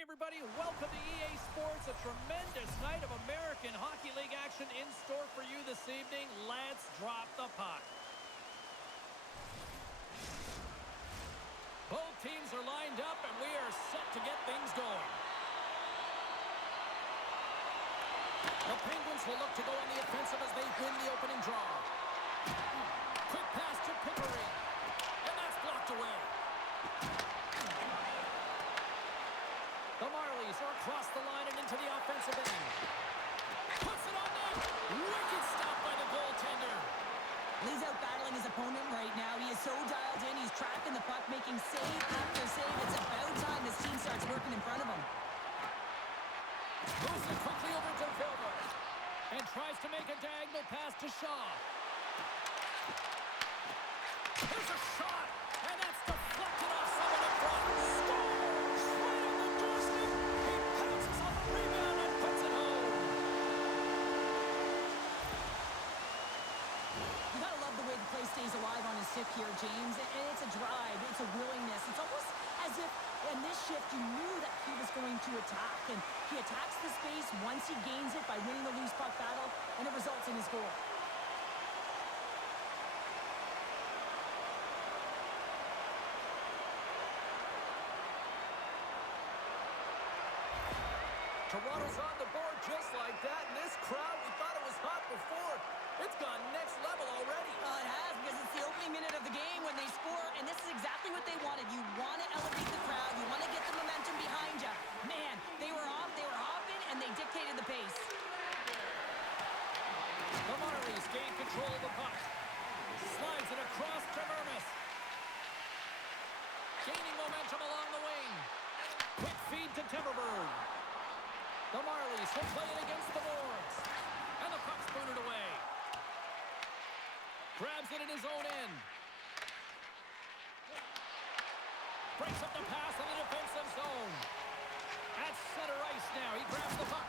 Hey everybody, welcome to EA Sports, a tremendous night of American Hockey League action in store for you this evening. Let's drop the puck. Both teams are lined up and we are set to get things going. The Penguins will look to go on the offensive as they win the opening draw. Quick pass to Pickering, and that's blocked away. The Marlies are across the line and into the offensive end. Puts it on net. Wicked stop by the goaltender. He's out battling his opponent right now. He is so dialed in. He's tracking the puck, making save after save. It's about time this team starts working in front of him. Moves it quickly over to Vilma. And tries to make a diagonal pass to Shaw. There's a shot. And that's deflected off someone in front. Scores! Right on the doorstep. He pounces on the rebound and puts it home. You gotta love the way the play stays alive on his stick here, James. And it's a drive. It's a willingness. It's almost as if in this shift you knew that he was going to attack. And he attacks the space once he gains it by winning the loose puck battle, and it results in his goal. Toronto's on the board just like that, and this crowd, we thought it was hot before. It's gone next level already. It has, because it's the opening minute of the game when they score, and this is exactly what they wanted. You want to elevate the crowd. You want to get the momentum behind you. Man, they were hopping, and they dictated the pace. The Marlies gain control of the puck. Slides it across to Mermis. Gaining momentum along the wing. Quick feed to Timberberg. The Marlies will play it against the boards. And the puck's booted away. Grabs it in his own end. Breaks up the pass in the defensive zone. At center ice now. He grabs the puck.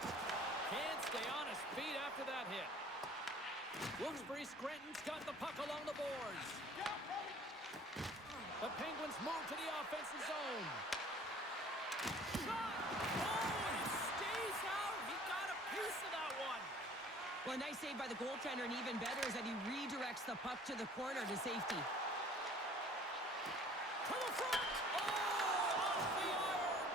Can't stay on his feet after that hit. Wilkes-Barre Scranton's got the puck along the boards. The Penguins move to the offensive zone. Shot! Oh, it stays out. He got a piece of that one. Well, a nice save by the goaltender, and even better is that he redirects the puck to the corner to safety. To the front! Oh, off the iron!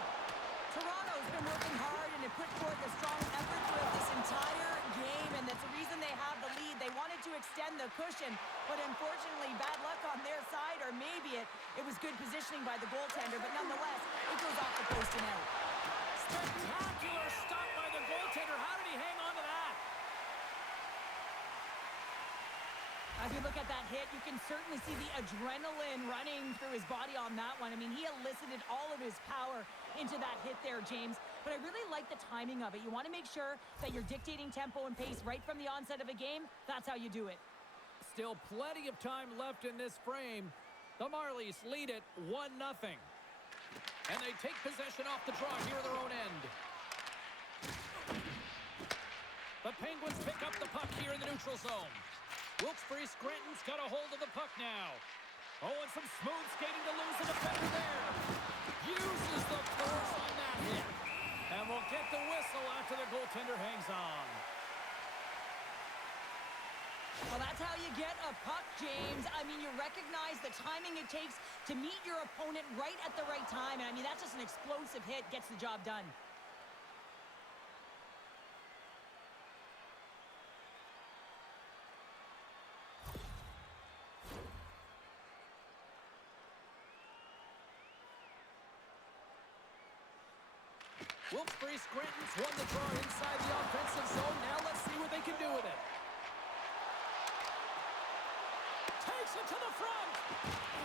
Toronto's been working hard and have put forth a strong effort throughout this entire game, and that's the reason they have the lead. They wanted to extend the cushion, but unfortunately, bad luck on their side, or maybe it was good positioning by the goaltender, but nonetheless, it goes off the post and out. Spectacular stop by the goaltender. How did he hang on to that? As we look at that hit, you can certainly see the adrenaline running through his body on that one. I mean, he elicited all of his power into that hit there, James. But I really like the timing of it. You want to make sure that you're dictating tempo and pace right from the onset of a game. That's how you do it. Still plenty of time left in this frame. The Marlies lead it 1-0. And they take possession off the draw here in their own end. The Penguins pick up the puck here in the neutral zone. Wilkes-Barre Scranton's got a hold of the puck now. Oh, and some smooth skating to lose the defender there. Uses the force on that hit. And we'll get the whistle after the goaltender hangs on. Well, that's how you get a puck, James. I mean, you recognize the timing it takes to meet your opponent right at the right time. And I mean, that's just an explosive hit, gets the job done. Wilkes-Barre Scranton's won the draw inside the offensive zone. Now let's see what they can do with it. Takes it to the front.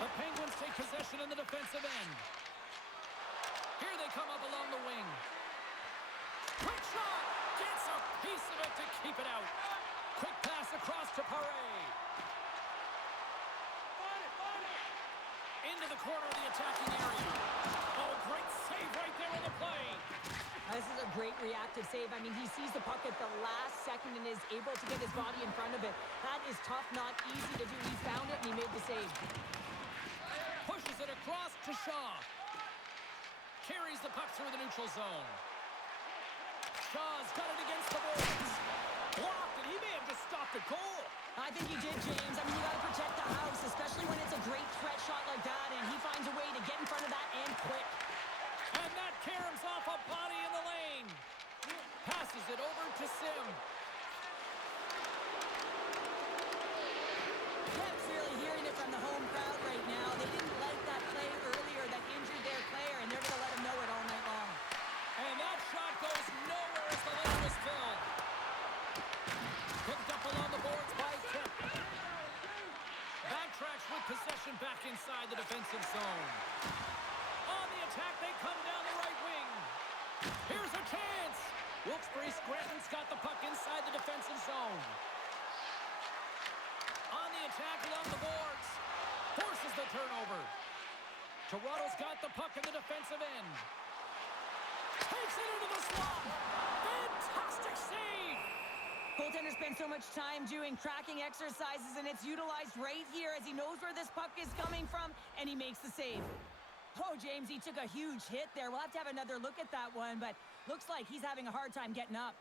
The Penguins take possession in the defensive end. Here they come up along the wing. Quick shot. Gets a piece of it to keep it out. Quick pass across to Paré. Into the corner of the attacking area. Oh, great save right there on the play. This is a great reactive save. I mean, he sees the puck at the last second and is able to get his body in front of it. That is tough, not easy to do. He found it and he made the save. Pushes it across to Shaw. carries the puck through the neutral zone. Shaw's got it against the boards. Blocked, and he may have just stopped a goal. I think he did, James. I mean, you got to protect the house, especially when it's a great threat shot like that, and he finds a way to get in front of that and quick. And that caroms off a body in the lane. Passes it over to Sim. Pep's really hearing it from the home crowd right now. They didn't like that play earlier that injured their player, and they're going to let him know it all night long. And that shot goes nowhere as the lane was filled. Picked up along the boards by Kemp. Backtracks with possession back inside the defensive zone. On the attack, they come down the right wing. Here's a chance. Wilkes-Barre Scranton's got the puck inside the defensive zone. On the attack along the boards. Forces the turnover. Toronto's got the puck in the defensive end. Takes it into the slot. Fantastic save. Goaltender spends so much time doing tracking exercises, and it's utilized right here as he knows where this puck is coming from, and he makes the save. Oh, James, he took a huge hit there. We'll have to have another look at that one, but looks like he's having a hard time getting up.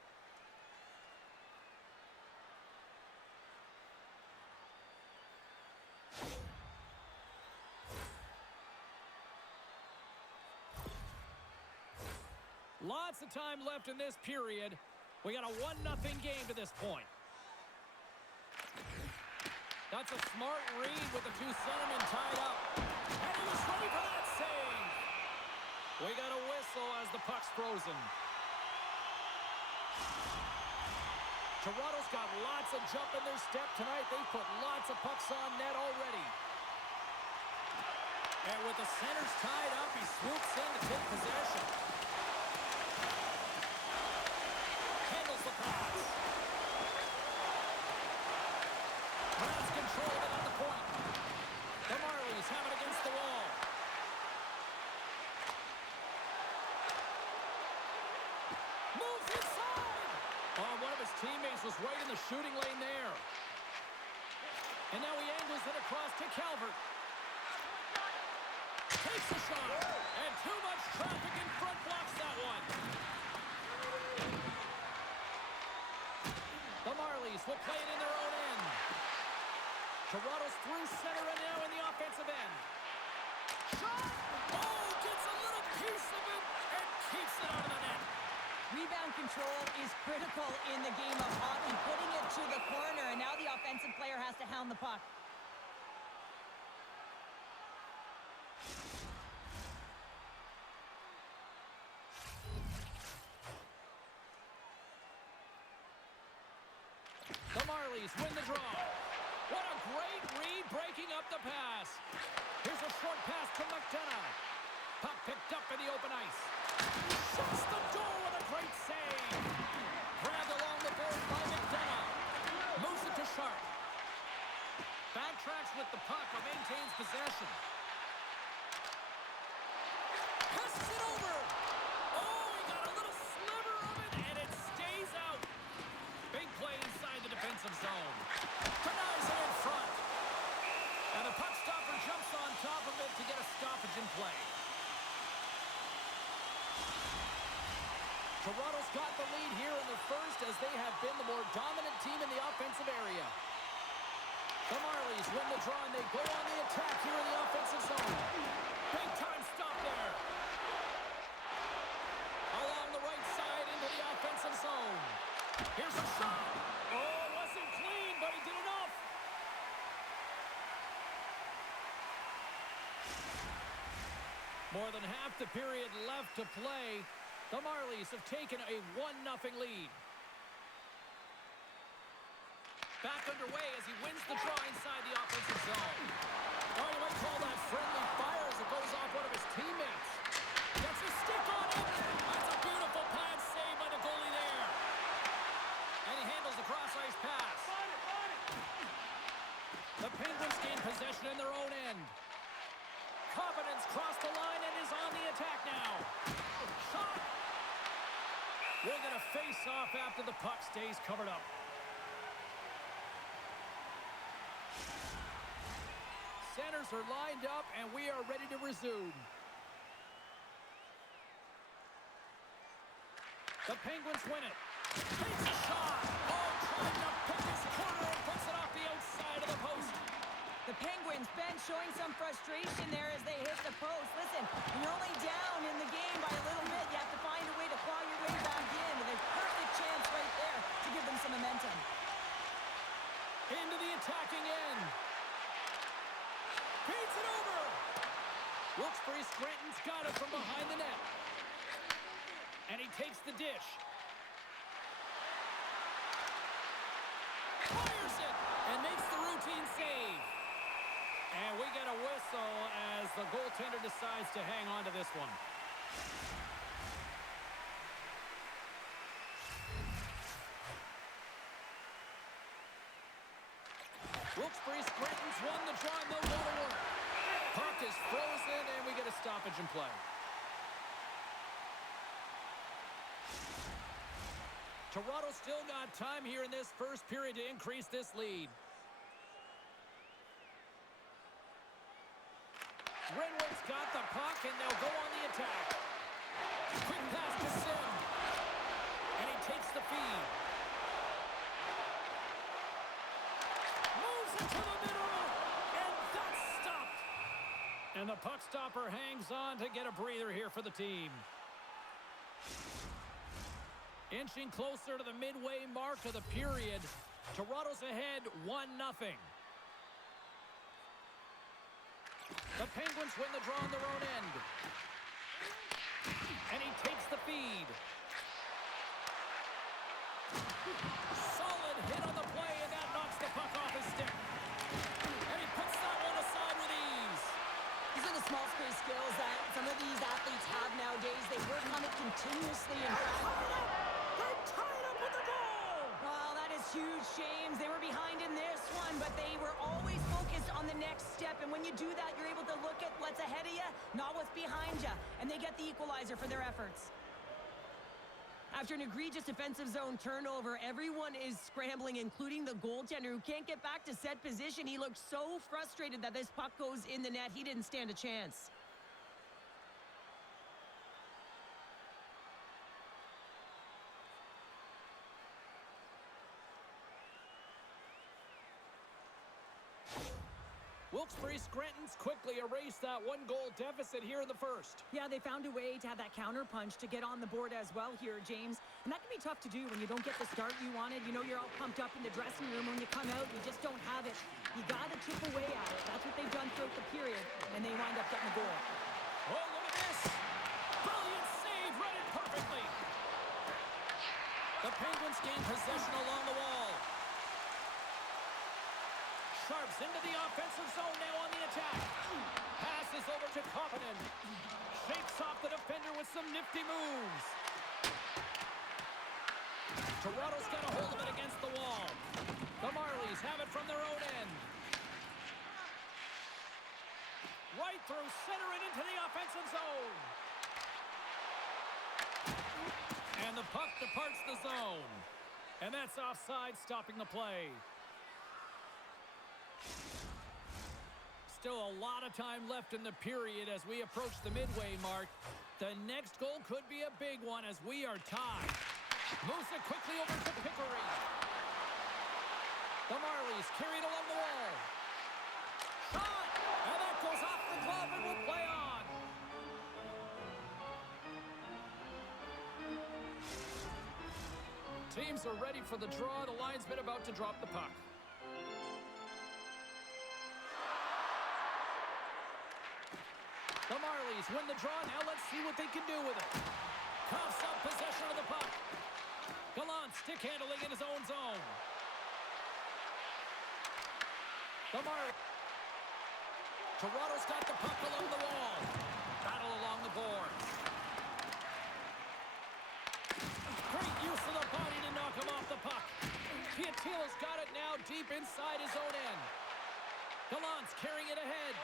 Lots of time left in this period. We got a 1-0 game to this point. That's a smart read with the two centermen tied up. And he was ready for that save. We got a whistle as the puck's frozen. Toronto's got lots of jump in their step tonight. They've put lots of pucks on net already. And with the centers tied up, he swoops in to take possession. Handles the pass. Grabs control of it at the point. The Marlies have it against the wall. Moves inside. Oh, one of his teammates was right in the shooting lane there. And now he angles it across to Calvert. Takes the shot. And too much traffic in front blocks that one. The Marlies will play it in their own end. Toronto's through center and now in the offensive end. Shot! Oh, gets a little piece of it and keeps it out of the net. Rebound control is critical in the game of hockey, putting it to the corner, and now the offensive player has to hound the puck. The Marlies win the draw. What a great read breaking up the pass. Here's a short pass to McDonough. Puck picked up in the open ice. Shuts the door with a great save. Grabbed along the board by McDonough. Moves it to Sharp. Backtracks with the puck and maintains possession. Passes it over. Oh, he got a little sliver of it, and it stays out. Big play inside the defensive zone. Denies it in front. And the puck stopper jumps on top of it to get a stoppage in play. Toronto's got the lead here in the first as they have been the more dominant team in the offensive area. The Marlies win the draw and they go on the attack here in the offensive zone. Big time stop there. Along the right side into the offensive zone. Here's a shot. Oh, it wasn't clean, but he did enough. More than half the period left to play. The Marlies have taken a 1-0 lead. Back underway as he wins the draw inside the offensive zone. Oh, you might call that friendly fire as it goes off one of his teammates. Gets his stick on it. That's a beautiful pad save by the goalie there. And he handles the cross-ice pass. The Penguins gain possession in their own end. Confidence crossed the line and is on the attack now. Shot! We're going to face off after the puck stays covered up. Centers are lined up and we are ready to resume. The Penguins win it. Takes a shot. Oh, trying to pick his corner and puts it off the outside of the post. The Penguins bench showing some frustration there as they hit the post. Listen, when you're only down in the game by a little bit, you have to find a way to claw your way back in. With a perfect chance right there to give them some momentum. Into the attacking end. Beats it over. Wilkes-Barre Scranton's got it from behind the net. And he takes the dish. Fires it and makes the routine save. And we get a whistle as the goaltender decides to hang on to this one. Wilkes-Barre Scranton's won the draw, and they'll go to work. Puck is frozen, and we get a stoppage in play. Toronto still got time here in this first period to increase this lead. Renwick's got the puck, and they'll go on the attack. Quick pass to Sim. And he takes the feed. Moves into the middle, and that's stopped. And the puck stopper hangs on to get a breather here for the team. Inching closer to the midway mark of the period. Toronto's ahead 1-0. The Penguins win the draw on their own end. And he takes the feed. Solid hit on the play, and that knocks the puck off his stick. And he puts that one aside with ease. These are the small space skills that some of these athletes have nowadays. They work on it continuously. They tied up with the goal! Well, that is huge, James. They were behind in this one, but they were always focused on the next step. And when you do that, you're able to look at what's ahead of you, not what's behind you. And they get the equalizer for their efforts. After an egregious defensive zone turnover, everyone is scrambling, including the goaltender, who can't get back to set position. He looked so frustrated that this puck goes in the net. He didn't stand a chance. Wilkes-Barre Scranton's quickly erased that one-goal deficit here in the first. Yeah, they found a way to have that counter-punch to get on the board as well here, James. And that can be tough to do when you don't get the start you wanted. You know, you're all pumped up in the dressing room. When you come out, you just don't have it. You got to chip away at it. That's what they've done throughout the period, and they wind up getting the goal. Oh, look at this. Brilliant save, read it perfectly. The Penguins gain possession along the wall. Sharps into the offensive zone now on the attack. Passes over to Koppinen. Shakes off the defender with some nifty moves. Toronto's got a hold of it against the wall. The Marlies have it from their own end. Right through center and into the offensive zone. And the puck departs the zone. And that's offside, stopping the play. Still a lot of time left in the period as we approach the midway mark. The next goal could be a big one as we are tied. Moves it quickly over to Pickering. The Marlies carried along the wall. Shot! And that goes off the glove and will play on. Teams are ready for the draw. The linesman about to drop the puck. The Marlies win the draw. Now let's see what they can do with it. Coughs up possession of the puck. Gallant stick handling in his own zone. The Marlies. Toronto's got the puck along the wall. Battle along the boards. Great use of the body to knock him off the puck. Piatila's got it now deep inside his own end. Gallant's carrying it ahead.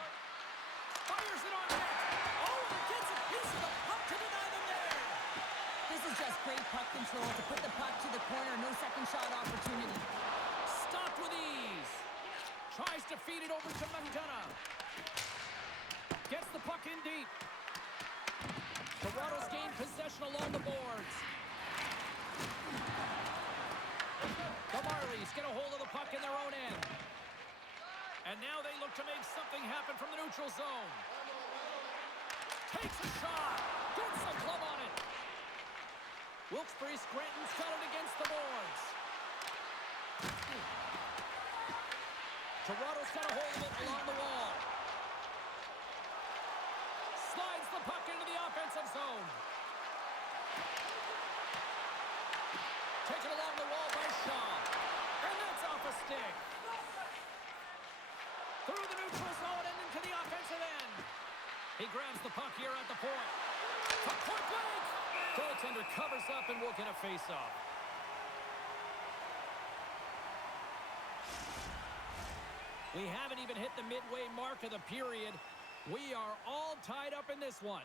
Fires it on net. Oh, and gets a piece of the puck to deny them there. This is just great puck control to put the puck to the corner. No second shot opportunity. Stopped with ease. Tries to feed it over to McDonough. Gets the puck in deep. Toronto's gained possession along the boards. Scranton's get a hold of the puck in their own end. And now they look to make something happen from the neutral zone. Takes a shot. Gets a glove on it. Wilkes-Barre Scranton's got it against the boards. Toronto's got a hold of it along the wall. Slides the puck into the offensive zone. Taken along the wall by Shaw. And that's off a stick. Through the neutral zone and into the offensive end. He grabs the puck here at the point. From point blank. Goaltender covers up and will get a face-off. We haven't even hit the midway mark of the period. We are all tied up in this one.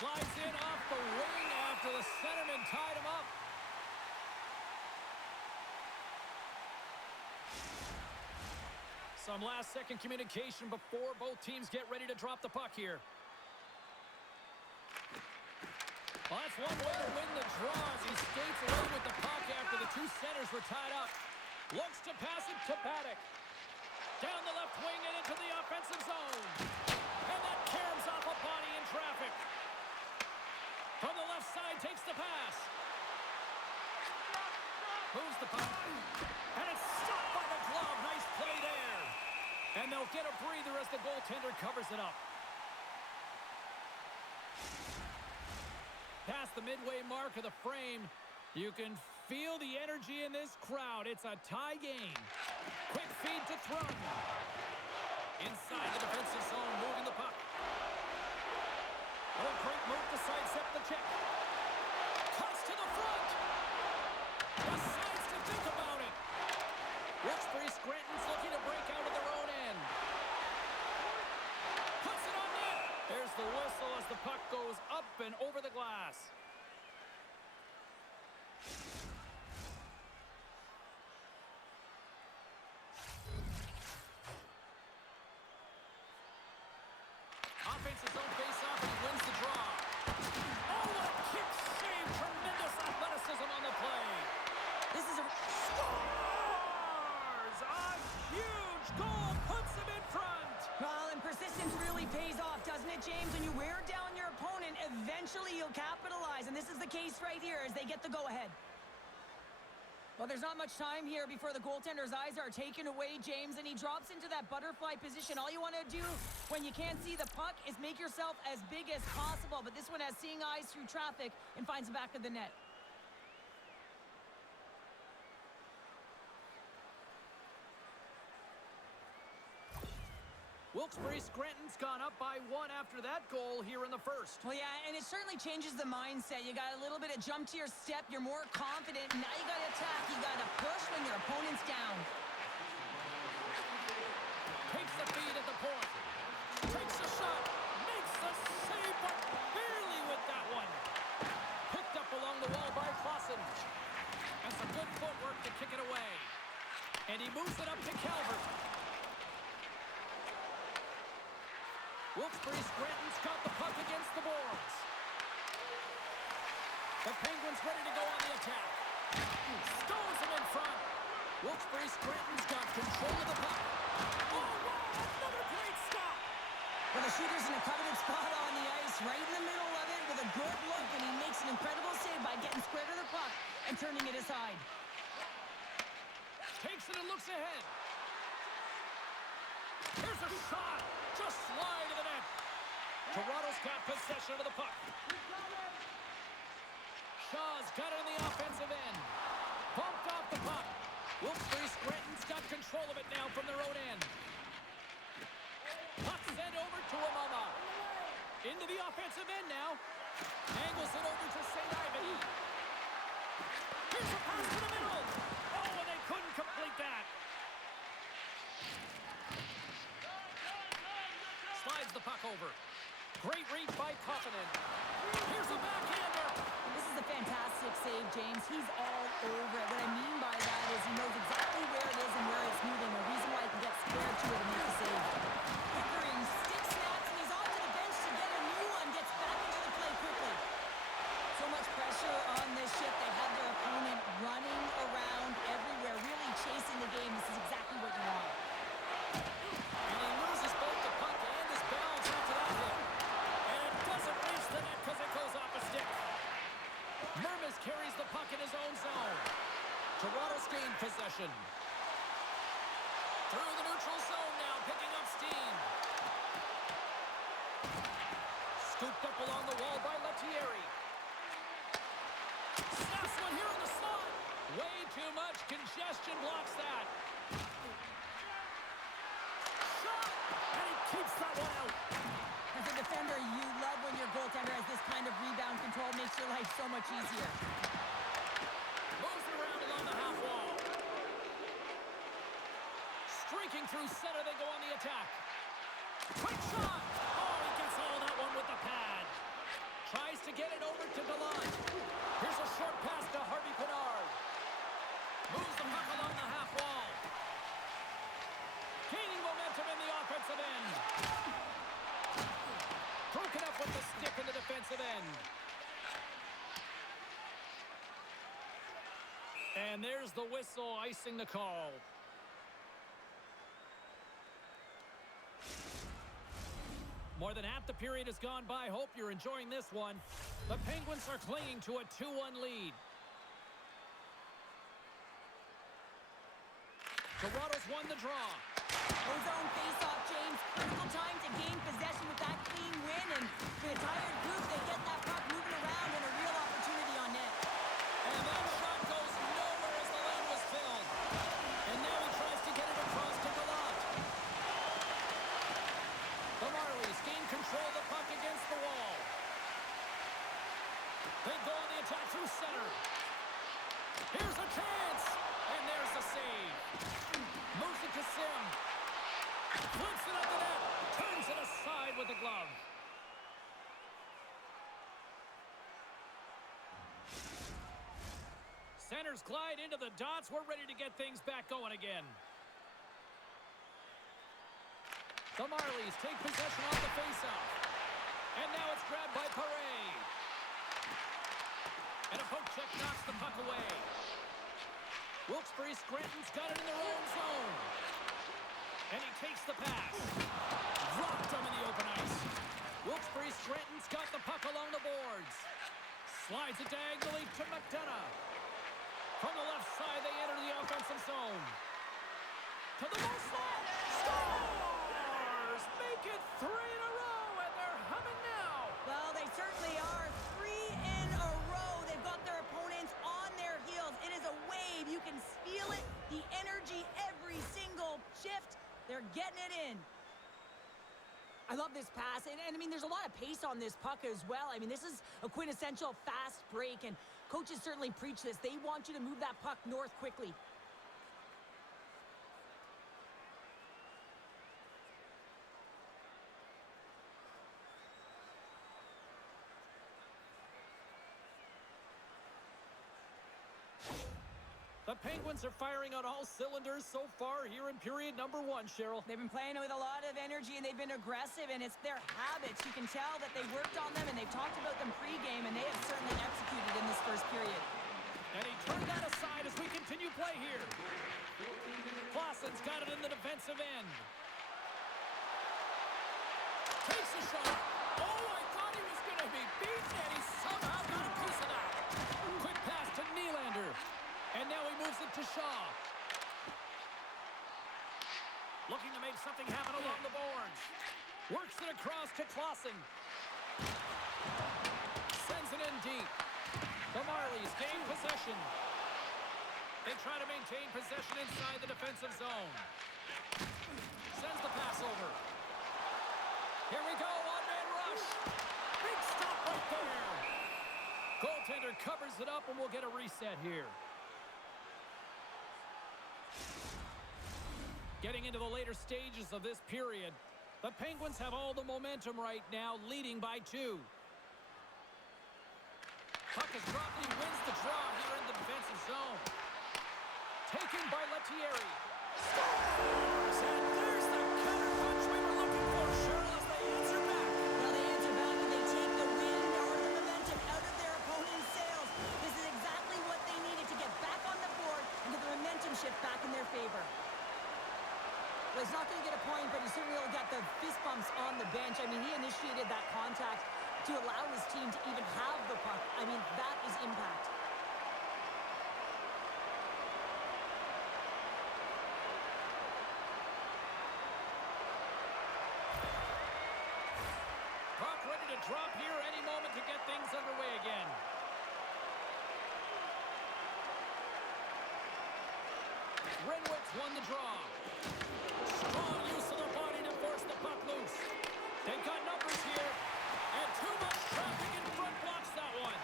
Slides in off the wing after the centerman tied him up. Some last-second communication before both teams get ready to drop the puck here. Well, that's one way to win the draw as he skates away with the puck after the two centers were tied up. Looks to pass it to Paddock. Down the left wing and into the offensive zone. And that caroms off a body in traffic. From the left side, takes the pass. Moves the puck. And it's stopped by the glove. Nice play there. And they'll get a breather as the goaltender covers it up. Past the midway mark of the frame, you can feel the energy in this crowd. It's a tie game. Quick feed to Thrum. Inside the defensive zone, moving the puck. Oh, great move to sidestep the check. Cuts to the front. Decides to think about it. Wilkes-Barre Scranton's looking to break out of their own end. Puts it on net. There's the whistle as the puck goes up and over the glass. Offensive zone face-off, and he wins the draw. Oh, what a kick save! Tremendous athleticism on the play. This is a... Scores! A huge goal puts him in front. Well, and persistence really pays off, doesn't it, James? When you wear down your opponent, eventually you'll capitalize. And this is the case right here as they get the go-ahead. Well, there's not much time here before the goaltender's eyes are taken away, James, and he drops into that butterfly position. All you want to do when you can't see the puck is make yourself as big as possible. But this one has seeing eyes through traffic and finds the back of the net. Wilkes-Barre Scranton's gone up by one after that goal here in the first. Well, yeah, and it certainly changes the mindset. You got a little bit of jump to your step. You're more confident. Now you got to attack. You got to push when your opponent's down. Takes the feed at the point. Takes a shot. Makes the save, but barely with that one. Picked up along the wall by Clausen. And some good footwork to kick it away. And he moves it up to Calvert. Wilkes-Barre Scranton's got the puck against the boards. The Penguins ready to go on the attack. Stones him in front. Wilkes-Barre Scranton's got control of the puck. Oh, wow, another great stop. Well, the shooter's in a coveted spot on the ice, right in the middle of it with a good look, and he makes an incredible save by getting square to the puck and turning it aside. Takes it and looks ahead. Here's a shot. Just slide to the net. Toronto's got possession of the puck. Shaw's got it on the offensive end. Bumped off the puck. Wilkes-Barre Scranton's got control of it now from their own end. Puck sent over to Amama. Into the offensive end now. Angles it over to St. Ivan. Here's a pass to the middle. Oh, and they couldn't complete that. Slides the puck over. Great reach by Koffinen. Here's a backhander. This is a fantastic save, James. He's all over it. What I mean by that is he knows exactly where it is and where it's moving. The reason why he can get square to it and make the save. Pickering stick snaps, and he's off to the bench to get a new one. Gets back into the play quickly. So much pressure on this ship. They in the game, this is exactly what you want. And he loses both the puck and his balance after that hit. And it doesn't reach the net because it goes off a stick. Marlies carries the puck in his own zone. Toronto's gained possession. Through the neutral zone now, picking up steam. Scooped up along the wall by Lettieri. Snaps one here in the slot. Way too much congestion blocks that. Shot! And he keeps that one out. As a defender, you love when your goaltender has this kind of rebound control. Makes your life so much easier. Moves it around along the half wall. Streaking through center, they go on the attack. Quick shot! Oh, he gets all that one with the pad. Tries to get it over to Gallant. Here's a short pass to Harvey Pinard. Moves the puck along the half wall. Gaining momentum in the offensive end. Broken up with the stick in the defensive end. And there's the whistle icing the call. More than half the period has gone by. Hope you're enjoying this one. The Penguins are clinging to a 2-1 lead. Toronto's won the draw. Ozone face-off, James. Critical time to gain possession with that clean win. And for the tired group, they get that puck moving around and a real opportunity on net. And that shot goes nowhere as the lane was filled. And now he tries to get it across to Gallant. The Marlies gain control of the puck against the wall. They go on the attack through center. Here's a chance. And there's the save. Moves it to Sim. Flips it up the net. Turns it aside with the glove. Centers glide into the dots. We're ready to get things back going again. The Marlies take possession off the faceoff. And now it's grabbed by Paré. And a poke check knocks the puck away. Wilkes-Barre Scranton's got it in their own zone. And he takes the pass. Dropped him in the open ice. Wilkes-Barre Scranton's got the puck along the boards. Slides it diagonally to McDonough. From the left side, they enter the offensive zone. To the low slot. Scores! Make it 3 in a row, and they're humming now. Well, they certainly are. 3 in a row. They've got their opponents on their heels. It is a wave. You can feel it. The energy every single shift. They're getting it in. I love this pass. And I mean, there's a lot of pace on this puck as well. I mean, this is a quintessential fast break. And coaches certainly preach this. They want you to move that puck north quickly. The Penguins are firing on all cylinders so far here in period number 1, Cheryl. They've been playing with a lot of energy, and they've been aggressive, and it's their habits. You can tell that they worked on them, and they've talked about them pregame, and they have certainly executed in this first period. And he turned that aside as we continue play here. Clausen's got it in the defensive end. Takes a shot. Oh, I thought he was going to be beaten, and he somehow got a piece of that. Quick pass to Nylander. And now he moves it to Shaw. Looking to make something happen along the boards. Works it across to Clausen. Sends it in deep. The Marlies gain possession. They try to maintain possession inside the defensive zone. Sends the pass over. Here we go, one-man rush. Big stop right there. Goaltender covers it up, and we'll get a reset here. Getting into the later stages of this period, the Penguins have all the momentum right now, leading by 2. Puck is dropped, and he wins the draw here in the defensive zone. Taken by Lettieri. Scores! And there's the counterpunch we were looking for, Cheryl, as they answer back. Well, they answer back, and they take the wind or the momentum out of their opponent's sails. This is exactly what they needed to get back on the board and get the momentum shift back in their favor. Well, he's not going to get a point, but he certainly will get the fist bumps on the bench. I mean, he initiated that contact to allow his team to even have the puck. I mean, that is impact. Puck ready to drop here any moment to get things underway again. Renwick's won the draw. Strong use of their body to force the puck loose. They've got numbers here, and too much traffic in front blocks that one.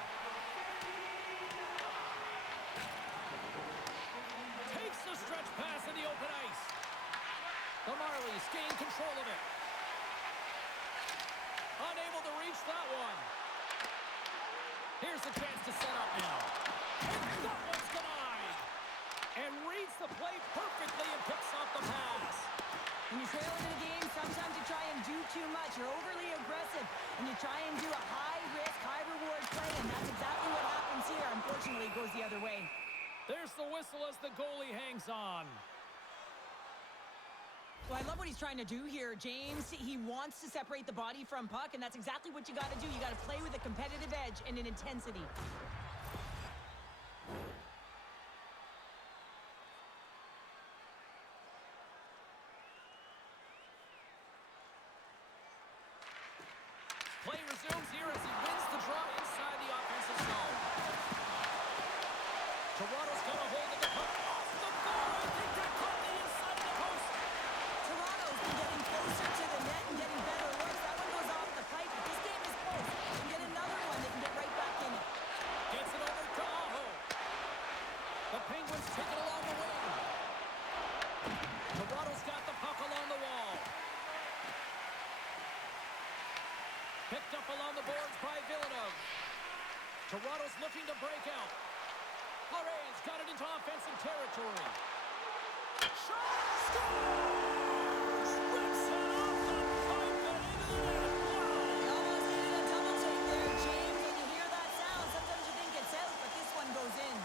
Takes the stretch pass in the open ice. The Marlies gain control of it. Unable to reach that one. Here's the chance to set up now. And that one's denied. And reads the play perfectly and picks off the pass. When you're trailing in a game, sometimes you try and do too much. You're overly aggressive, and you try and do a high-risk, high-reward play, and that's exactly what happens here. Unfortunately, it goes the other way. There's the whistle as the goalie hangs on. Well, I love what he's trying to do here, James. He wants to separate the body from puck, and that's exactly what you got to do. You got to play with a competitive edge and an intensity. Play resumes here as he wins the draw inside the offensive zone. Toronto's got a hold of the puck. Off the bar! I think that caught the inside of the post. Toronto's been getting closer to the net and getting better looks. That one goes off the pipe, but this game is close. And get another one that can get right back in it. Gets it over to Aho. The Penguins take it along the wing. Toronto's got the puck along the wall. Picked up along the boards by Villeneuve. Toronto's looking to break out. Marlies got it into offensive territory. Shot! Scores! Rips it off the pipe and into the net. Wow! They almost needed a double take there, James. When you hear that sound, sometimes you think it's out, but this one goes in.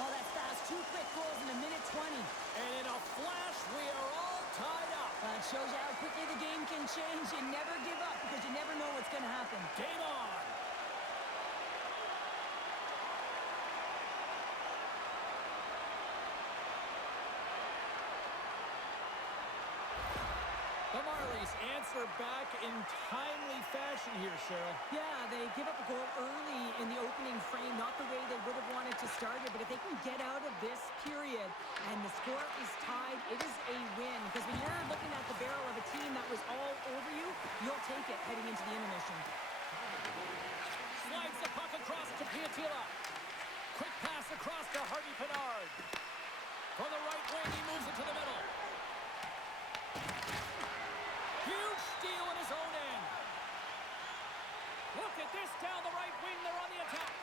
Oh, that's fast. 2 quick goals in a minute 20. And in a flash, we are all tied up. It shows you how quickly the game can change. You never give up because you never know what's going to happen. Game on. The Marlies answer back in timely fashion here, Cheryl. Yeah, they give up a goal early in the opening frame, not the way they would have wanted to start it, but if they can get out of this period and the score is tied, it is a win. Because when you're looking at the barrel of a team that was all over you, you'll take it heading into the intermission. Slides the puck across to Piatila. Quick pass across to Harvey Pinard. From the right wing, he moves it to the middle. Huge steal in his own end. Look at this down the right wing. They're on the attack.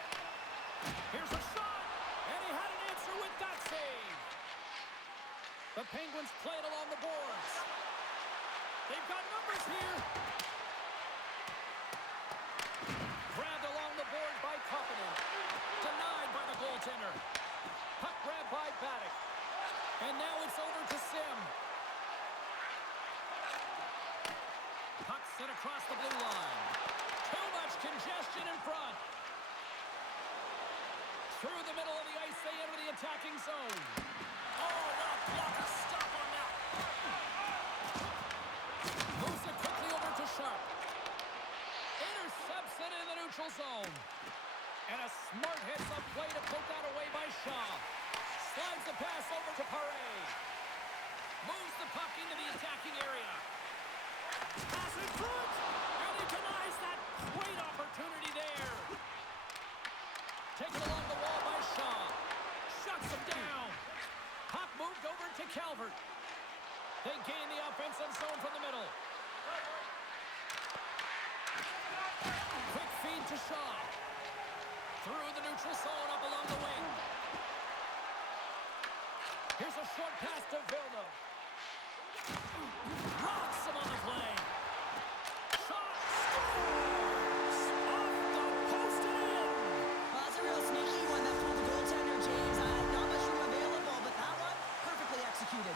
Here's a shot. And he had an answer with that save. The Penguins play it along the boards. They've got numbers here. Grabbed along the board by Koppinen. Denied by the goaltender. Puck grabbed by Paddock. And now it's over to Sim. Puck sent across the blue line. Too much congestion in front. Through the middle of the ice, they enter the attacking zone. Oh, what a blocker stop on that. Moves it quickly over to Sharp. Intercepts it in the neutral zone. And a smart heads-up play to poke that away by Shaw. Slides the pass over to Paré. Moves the puck into the attacking area. Pass in front! And he denies that great opportunity there. Taken along the wall by Shaw. Shuts him down. Puck moved over to Calvert. They gain the offensive zone from the middle. Quick feed to Shaw. Through the neutral zone up along the wing. Here's a short pass to Villeneuve. Rocks him on the play. Shot scores! Off the post and in! Well, that's a real sneaky one. That pulled the goaltender, James. Not much room available, but that one perfectly executed.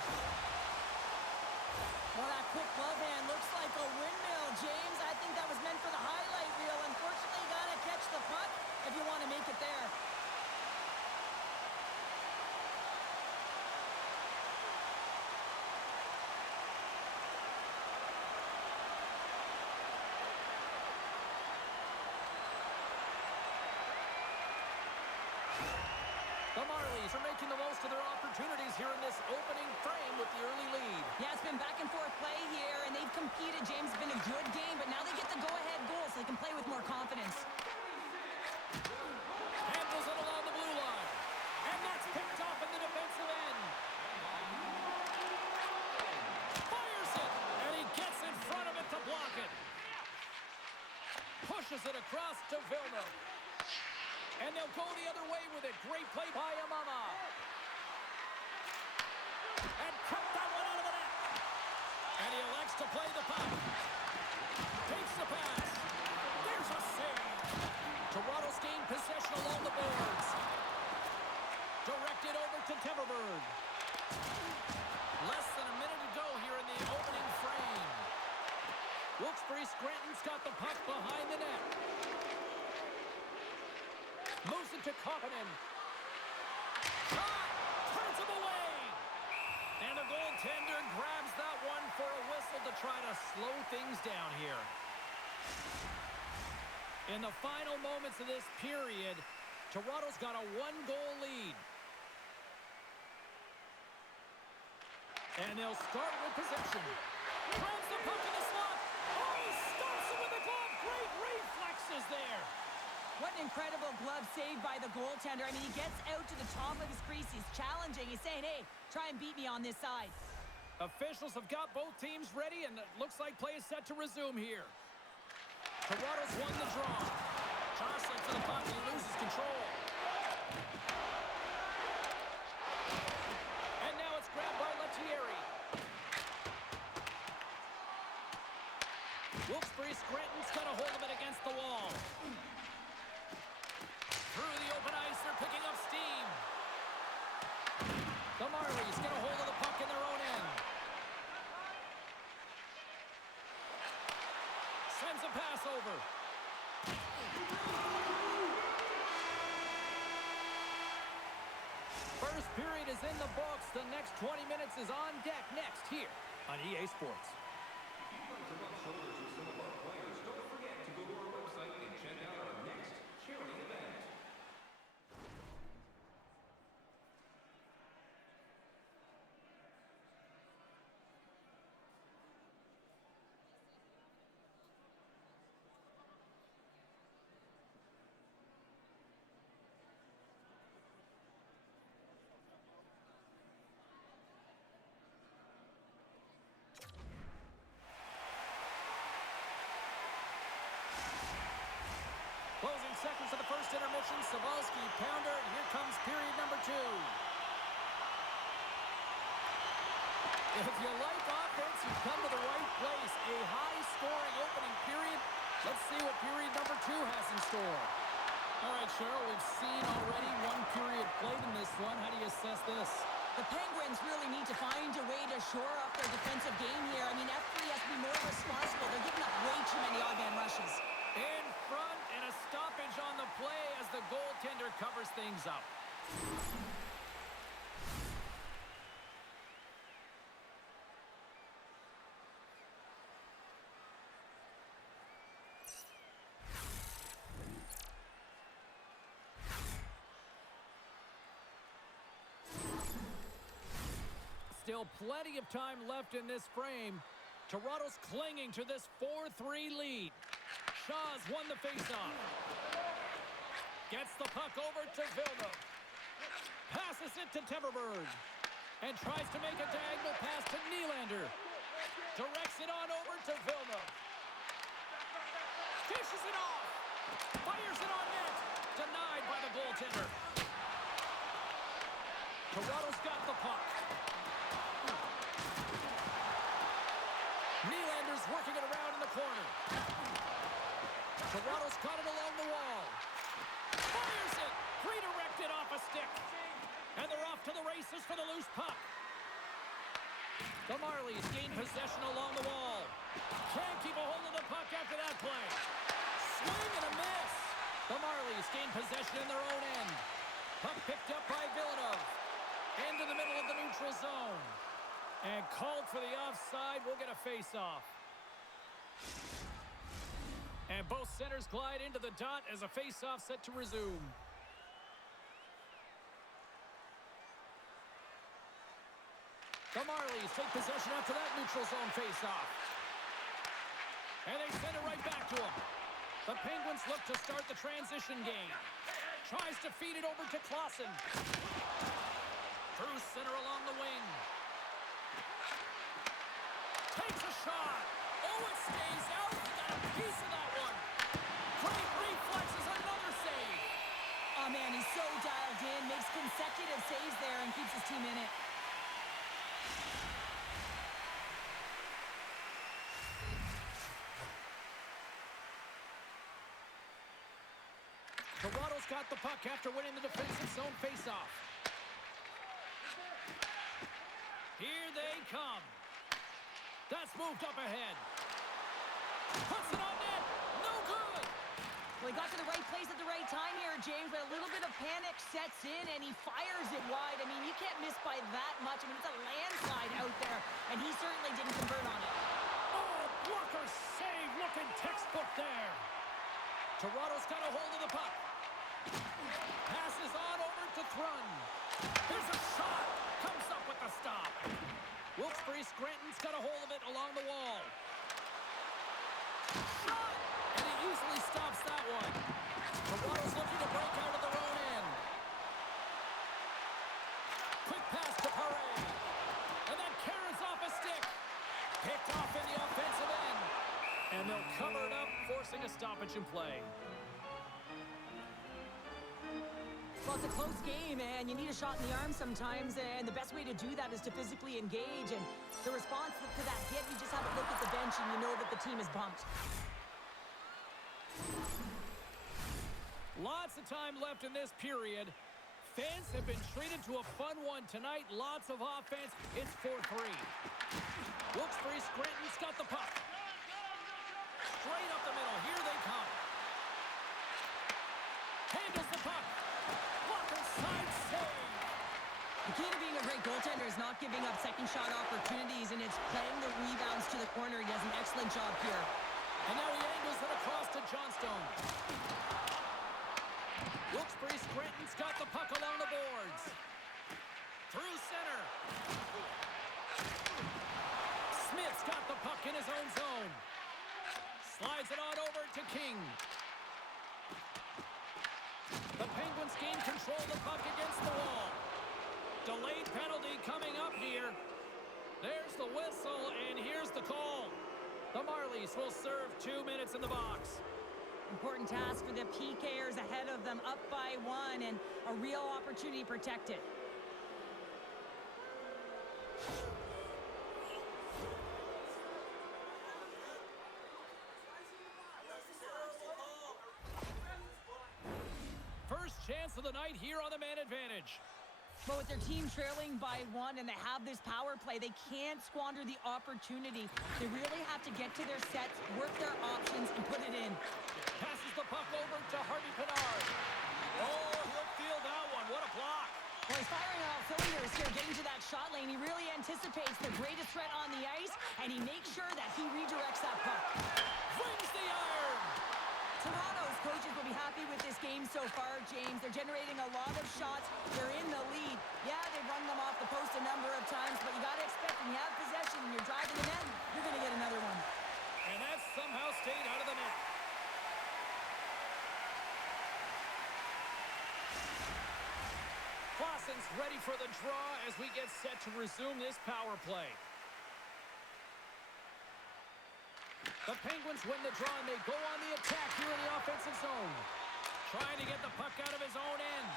Well, that quick glove hand looks like a windmill, James. I think that was meant for the highlight reel. Unfortunately, you got to catch the puck if you want to make it there. The Marlies are making the most of their opportunities here in this opening frame with the early lead. Yeah, it's been back and forth play here, and they've competed. James, it's been a good game, but now they get the go-ahead goal so they can play with more confidence. Handles it along the blue line. And that's picked off in the defensive end. Fires it, and he gets in front of it to block it. Pushes it across to Villeneuve. And they'll go the other way with it. Great play by Amama. And cut that one out of the net. And he elects to play the puck. Takes the pass. There's a save. Toronto's gained possession along the boards. Directed over to Timberberg. Less than a minute to go here in the opening frame. Wilkes-Barre Scranton's got the puck behind the net. Moves it to Koppinen. Shot! Turns him away! And the goaltender grabs that one for a whistle to try to slow things down here. In the final moments of this period, Toronto's got a one-goal lead. And they'll start with possession. Throws the puck in the slot. Oh, he stops it with the glove. Great reflexes there. What an incredible glove save by the goaltender. I mean, he gets out to the top of his crease. He's challenging. He's saying, hey, try and beat me on this side. Officials have got both teams ready, and it looks like play is set to resume here. Toronto's won the draw. Jostling to the puck, he loses control. And now it's grabbed by Lettieri. Wilkes-Barre Scranton's got a hold of it against the wall. Through the open ice, they're picking up steam. The Marlies get a hold of the puck in their own end. Sends a pass over. First period is in the books. The next 20 minutes is on deck next here on EA Sports. Don't forget to go to our website and check out our next charity event. Closing seconds of the first intermission. Sabalski, pounder, and here comes period number 2. If you like offense, you've come to the right place. A high-scoring opening period. Let's see what period number 2 has in store. All right, Cheryl, we've seen already one period played in this one. How do you assess this? The Penguins really need to find a way to shore up their defensive game here. I mean, F3 has to be more responsible. They're giving up way too many odd-man rushes. In front and a stoppage on the play as the goaltender covers things up. Still plenty of time left in this frame. Toronto's clinging to this 4-3 lead. Shaw's won the faceoff. Gets the puck over to Villeneuve. Passes it to Timberberg. And tries to make a diagonal pass to Nylander. Directs it on over to Villeneuve. Dishes it off. Fires it on net. Denied by the goaltender. Toronto's got the puck. Nylander's working it around in the corner. Toronto's caught it along the wall. Fires it! Redirected off a stick. And they're off to the races for the loose puck. The Marlies gain possession along the wall. Can't keep a hold of the puck after that play. Swing and a miss. The Marlies gain possession in their own end. Puck picked up by Villeneuve. Into the middle of the neutral zone. And called for the offside. We'll get a face-off. And both centers glide into the dot as a face-off set to resume. The Marlies take possession after that neutral zone face-off. And they send it right back to him. The Penguins look to start the transition game. Tries to feed it over to Clausen. Through center along the wing. Takes a shot. Oh, it stays out. He got a piece of that one. Great reflexes, another save. Oh, man, he's so dialed in. Makes consecutive saves there and keeps his team in it. Toronto's got the puck after winning the defensive zone faceoff. Here they come. That's moved up ahead. Puts it on net. No good. Well, he got to the right place at the right time here, James, but a little bit of panic sets in, and he fires it wide. I mean, you can't miss by that much. I mean, it's a landslide out there, and he certainly didn't convert on it. Oh, blocker save. Looking textbook there. Toronto's got a hold of the puck. Passes on over to Thrun. There's a shot. Comes up with the stop. Wilkes-Barre Scranton's got a hold of it along the wall. Shot! And he easily stops that one. Toronto's looking to break out of their own end. Quick pass to Paré. And that carries off a stick. Picked off in the offensive end. And they'll cover it up, forcing a stoppage in play. Well, it's a close game, and you need a shot in the arm sometimes, and the best way to do that is to physically engage, and the response to that hit, you just have a look at the bench, and you know that the team is bumped. Lots of time left in this period. Fans have been treated to a fun one tonight. Lots of offense. It's 4-3. Wilkes-Barre Scranton's got the puck. Straight up the middle. Here they come. Handles the puck. Blocker side save. The key to being a great goaltender is not giving up second shot opportunities, and it's playing the rebounds to the corner. He does an excellent job here. And now he angles it across to Johnstone. Wilkes-Barre Scranton's got the puck along the boards. Through center. Smith's got the puck in his own zone. Slides it on over to King. The Penguins gain control of the puck against the wall. Delayed penalty coming up here. There's the whistle, and here's the call. The Marlies will serve 2 minutes in the box. Important task for the PKers ahead of them, up by 1, and a real opportunity to protect it. First chance of the night here on the man advantage. But with their team trailing by 1 and they have this power play, they can't squander the opportunity. They really have to get to their sets, work their options, and put it in. Passes the puck over to Harvey Pinard. Oh, he'll feel that one. What a block. Well, he's firing on all cylinders here, getting to that shot lane. He really anticipates the greatest threat on the ice, and he makes sure that he redirects that puck. Wins the iron. Toronto's coaches will be happy with this game so far, James. They're generating a lot of shots. They're in the lead. Yeah, they've run them off the post a number of times, but you got to expect when you have possession and you're driving the net, you're going to get another one. And that somehow stayed out of the net. Clausen's ready for the draw as we get set to resume this power play. The Penguins win the draw, and they go on the attack here in the offensive zone. Trying to get the puck out of his own end.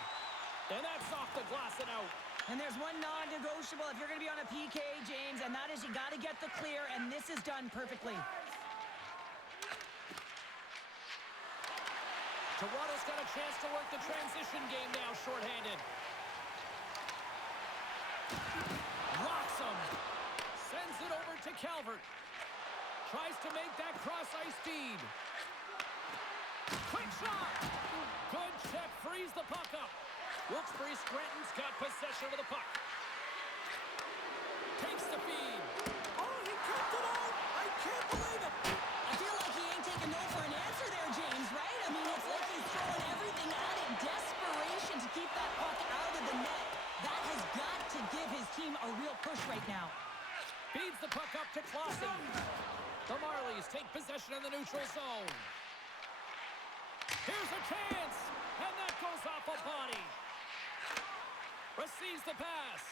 And that's off the glass and out. And there's one non-negotiable if you're going to be on a PK, James, and that is you got to get the clear, and this is done perfectly. Toronto's got a chance to work the transition game now, shorthanded. Rocks him. Sends to Calvert. Tries to make that cross-ice feed. Quick shot! Good check, frees the puck up. Wilkes-Barre Scranton's got possession of the puck. Takes the feed. Oh, he kept it out! I can't believe it! I feel like he ain't taking no for an answer there, James, right? I mean, it's like he's throwing everything at it. Desperation to keep that puck out of the net. That has got to give his team a real push right now. Feeds the puck up to Clausen. The Marlies take possession in the neutral zone. Here's a chance, and that goes off a body. Receives the pass.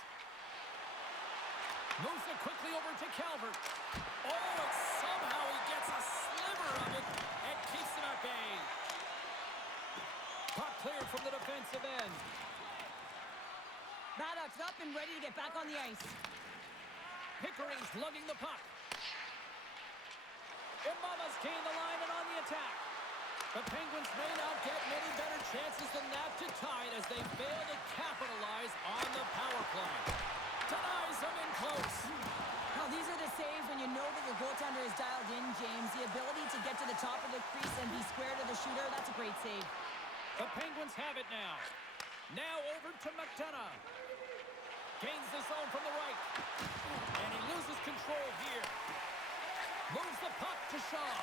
Moves it quickly over to Calvert. Oh, and somehow he gets a sliver of it and keeps him at bay. Puck cleared from the defensive end. Maddox up and ready to get back on the ice. Pickering's lugging the puck. Imama's gained the line and on the attack. The Penguins may not get many better chances than that to tie it as they fail to capitalize on the power play. Denies them in close. Now, these are the saves when you know that your goaltender is dialed in, James. The ability to get to the top of the crease and be square to the shooter, that's a great save. The Penguins have it now. Now over to McDonough. Gains the zone from the right. And he loses control here. Moves the puck to Shaw.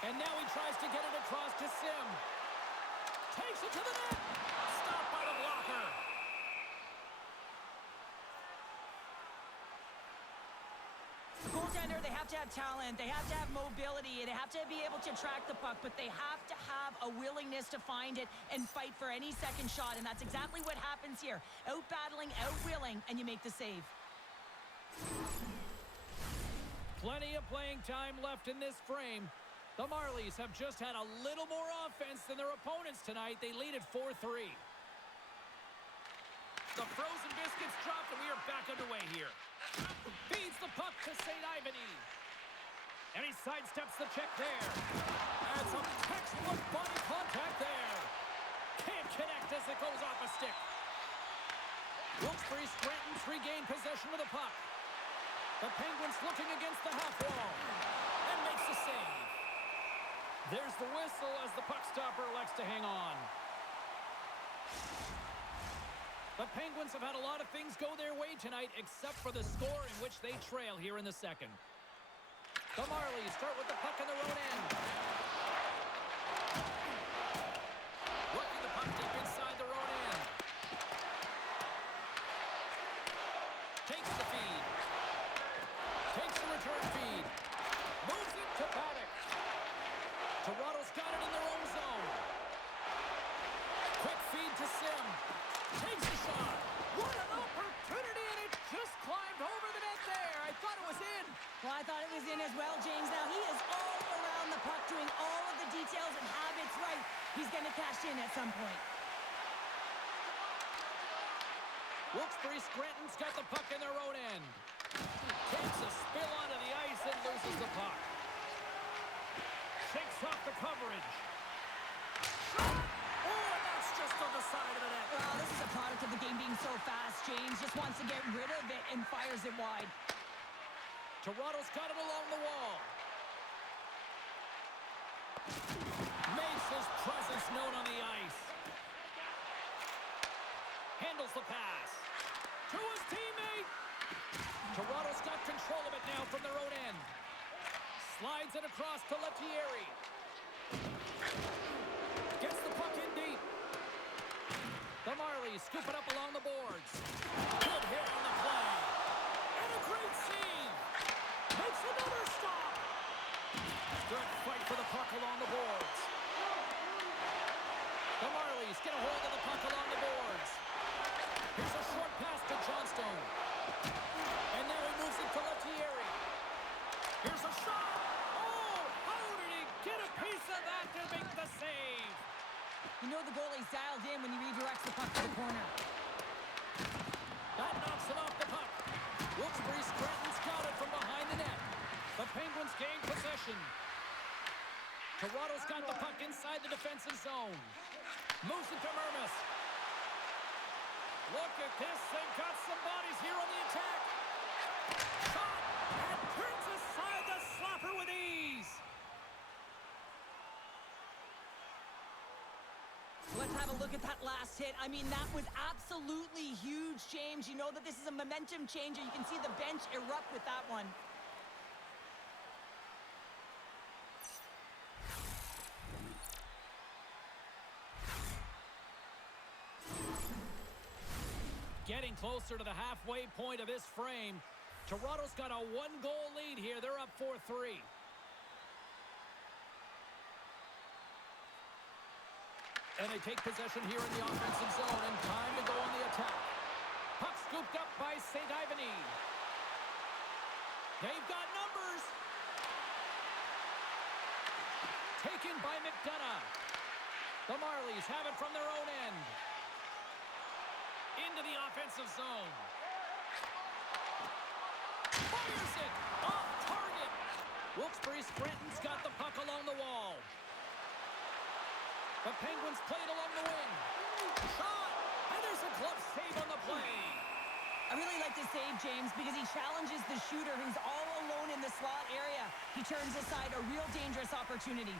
And now he tries to get it across to Sim. Takes it to the net. Stopped by the blocker. The goaltender, they have to have talent. They have to have mobility. They have to be able to track the puck, but they have to have a willingness to find it and fight for any second shot, and that's exactly what happens here. Out-battling, out-willing, and you make the save. Plenty of playing time left in this frame. The Marlies have just had a little more offense than their opponents tonight. They lead at 4-3. The frozen biscuits dropped, and we are back underway here. Feeds the puck to St. Ivany. And he sidesteps the check there. And some textbook body contact there. Can't connect as it goes off a stick. Wilkes-Barre Scranton's regained possession of the puck. The Penguins looking against the half wall. And makes the save. There's the whistle as the puck stopper elects to hang on. The Penguins have had a lot of things go their way tonight, except for the score in which they trail here in the second. The Marlies start with the puck in their own end. Working the puck deep inside their own end. Takes the feed. Takes the return feed. Moves it to Paddock. Toronto's got it in their own zone. Quick feed to Sim. Takes a shot. What an opportunity, and it just climbed over the net there. I thought it was in. Well, I thought it was in as well, James. Now, he is all around the puck, doing all of the details and habits right. He's going to cash in at some point. Wilkes-Barre Scranton's got the puck in their own end. Takes a spill onto the ice and loses the puck. Shakes off the coverage. Shot! Oh, and that's just on the side of the net. Well, this is a product of the game being so fast. James just wants to get rid of it and fires it wide. Toronto's got it along the wall. Makes his presence known on the ice. Handles the pass. To his teammate. Toronto's got control of it now from their own end. Slides it across to Lettieri. Gets the puck in deep. The Marlies scoop it up along the boards. Good hit on the play. And a great save. Makes another stop. Good fight for the puck along the boards. The Marlies get a hold of the puck along the boards. Here's a short pass to Johnstone. And now he moves it to Lettieri. Here's a shot. Oh, how did he get a piece of that to make the save? You know the goalie's dialed in when he redirects the puck to the corner. That knocks it off the puck. Wilkes-Barre Scranton's got it from behind the net. The Penguins gain possession. Toronto's got the puck inside the defensive zone. Moves it to Mermis. Look at this. They've got some bodies here on the attack. Shot. And have a look at that last hit. I mean, that was absolutely huge, James. You know that this is a momentum changer. You can see the bench erupt with that one. Getting closer to the halfway point of this frame. Toronto's got a one-goal lead here. They're up 4-3. And they take possession here in the offensive zone, and time to go on the attack. Puck scooped up by St. Ivany. They've got numbers. Taken by McDonough. The Marlies have it from their own end. Into the offensive zone. Fires it! Off target! Wilkes-Barre Scranton's got the puck along the wall. The Penguins play it along the wing. Shot! And there's a glove save on the play. I really like the save, James, because he challenges the shooter who's all alone in the slot area. He turns aside a real dangerous opportunity.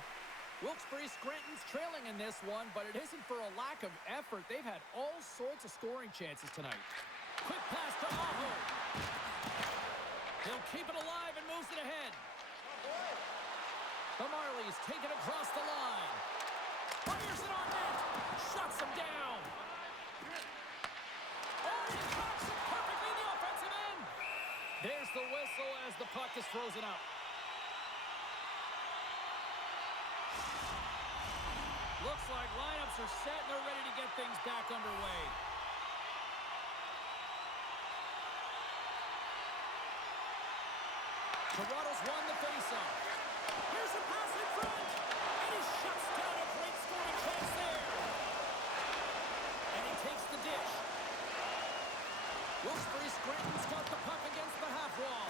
Wilkes-Barre Scranton's trailing in this one, but it isn't for a lack of effort. They've had all sorts of scoring chances tonight. Quick pass to Aho. He'll keep it alive and moves it ahead. The Marlies take it across the line. Fires it on net. Shuts him down. Oh, he tracks it perfectly in the offensive end. There's the whistle as the puck is frozen up. Looks like lineups are set and they're ready to get things back underway. Toronto's won the faceoff. Here's a pass in front. And he shuts down a great scoring chance there. And he takes the dish. Wilkes-Barre Scranton's got the puck against the half wall.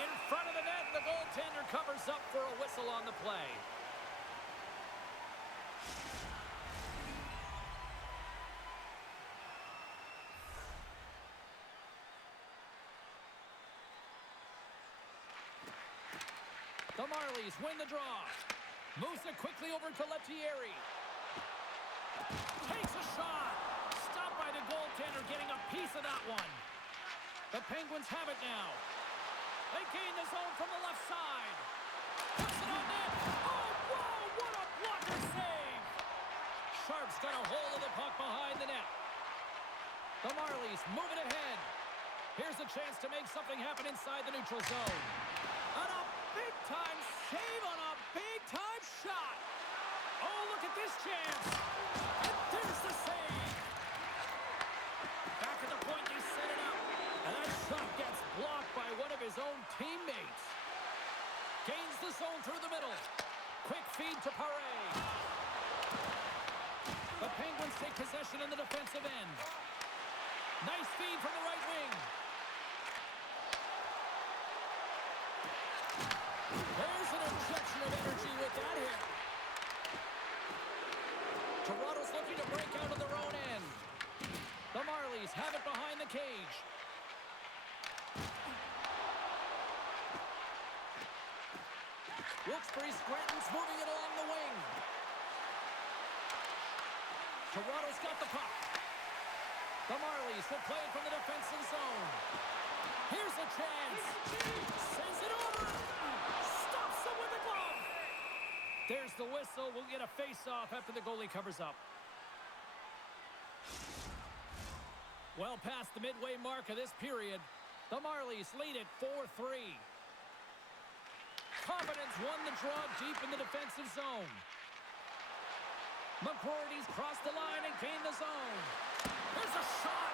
In front of the net, the goaltender covers up for a whistle on the play. The Marlies win the draw. Moves it quickly over to Lettieri. Takes a shot. Stopped by the goaltender, getting a piece of that one. The Penguins have it now. They gain the zone from the left side. Puts it on net. Oh, whoa, what a blocker save. Sharp's got a hold of the puck behind the net. The Marlies move it ahead. Here's a chance to make something happen inside the neutral zone. And a big-time save on a big-time shot. Oh, look at this chance. And there's the save. Back at the point, they set it up. And that shot gets blocked by one of his own teammates. Gains the zone through the middle. Quick feed to Paré. The Penguins take possession in the defensive end. Nice feed from the right wing. There's an injection of energy with that hit. Toronto's looking to break out of their own end. The Marlies have it behind the cage. Wilkes-Barre Scranton's moving it along the wing. Toronto's got the puck. The Marlies will play it from the defensive zone. Here's a chance. Sends it over. Stops him with the glove. There's the whistle. We'll get a face-off after the goalie covers up. Well past the midway mark of this period, the Marlies lead it 4-3. Providence won the draw deep in the defensive zone. McCrory's crossed the line and gained the zone. There's a shot.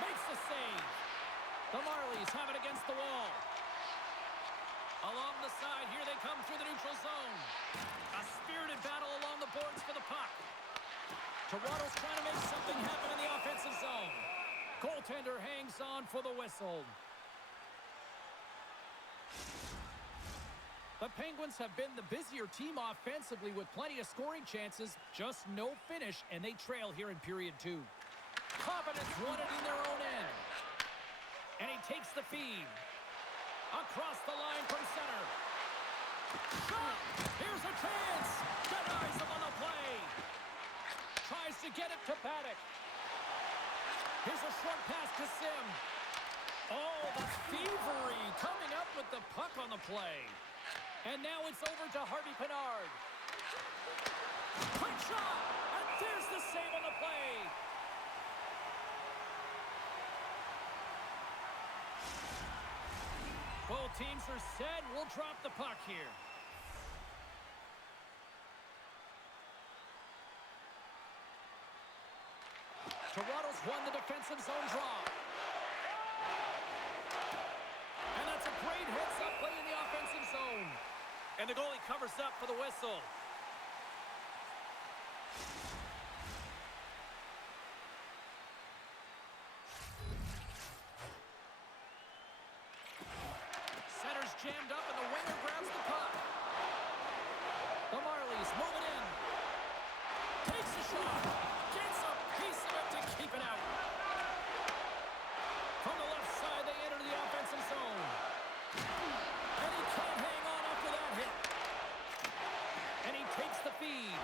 Makes the save. The Marlies have it against the wall. Along the side, here they come through the neutral zone. A spirited battle along the boards for the puck. Toronto's trying to make something happen in the offensive zone. Goaltender hangs on for the whistle. The Penguins have been the busier team offensively with plenty of scoring chances, just no finish, and they trail here in period 2. Providence won it in their own end. And he takes the feed. Across the line from center. Shot! Here's a chance! Denies him on the play. Tries to get it to Paddock. Here's a short pass to Sim. Oh, the thievery coming up with the puck on the play. And now it's over to Harvey Pinard. Quick shot! And there's the save on the play. Both teams are set. We'll drop the puck here. Toronto's won the defensive zone draw. And that's a great heads-up play in the offensive zone. And the goalie covers up for the whistle. Center's jammed up, and the winger grabs the puck. The Marlies move it in. Takes the shot. Gets a piece of it to keep it out. From the left side, they enter the offensive zone. And he can't hang on after that hit. And he takes the feed.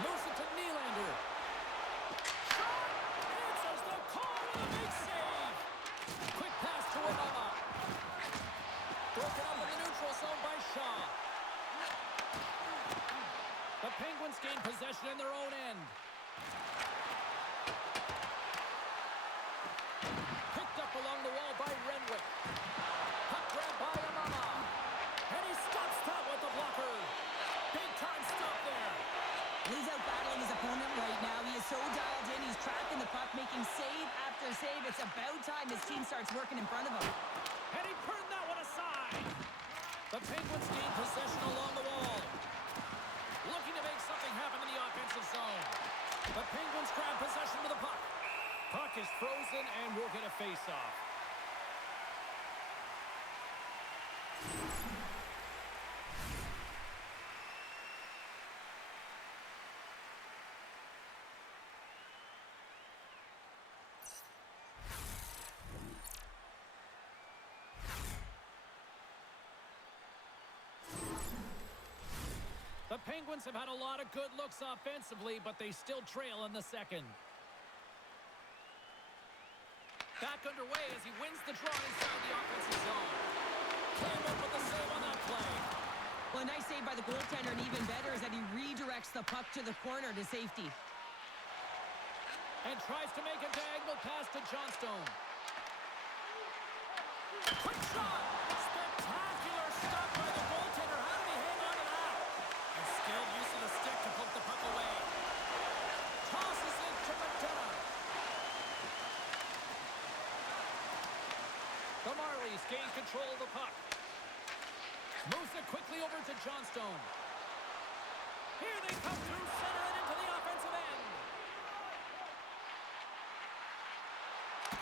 Moves it to Nylander. Shot! Answers the call with a big save. Quick pass to Obama. Broken up in the neutral zone by Shaw. The Penguins gain possession in their own end. Picked up along the wall by Renwick. Puck grab by Obama. And he stops that with the blocker. Big time stop there. He's out battling his opponent right now. He is so dialed in. He's tracking the puck, making save after save. It's about time his team starts working in front of him. And he burned that one aside. The Penguins gain possession along the wall. Looking to make something happen in the offensive zone. The Penguins grab possession of the puck. Puck is frozen, and we'll get a face-off. The Penguins have had a lot of good looks offensively, but they still trail in the second. Back underway as he wins the draw inside the offensive zone. Came up with the save on that play. Well, a nice save by the goaltender, and even better is that he redirects the puck to the corner to safety. And tries to make a diagonal pass to Johnstone. Quick shot! Spectacular stop by the goaltender. How did he hang on to that? And skilled use of the stick to poke the puck away. Tosses it to McDonough. The Marlies gain control of the puck. Moves it quickly over to Johnstone. Here they come through center and into the offensive end.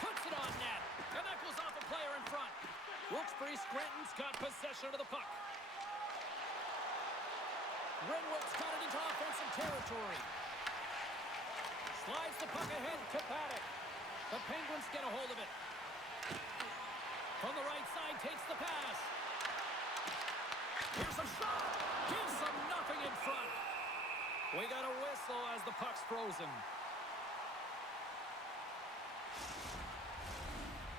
Puts it on net. And that goes off a player in front. Wilkes-Barre Scranton's got possession of the puck. Renwick's got it into offensive territory. Slides the puck ahead to Paddock. The Penguins get a hold of it. From the right side, takes the pass. Here's a shot. Gives them nothing in front. We got a whistle as the puck's frozen.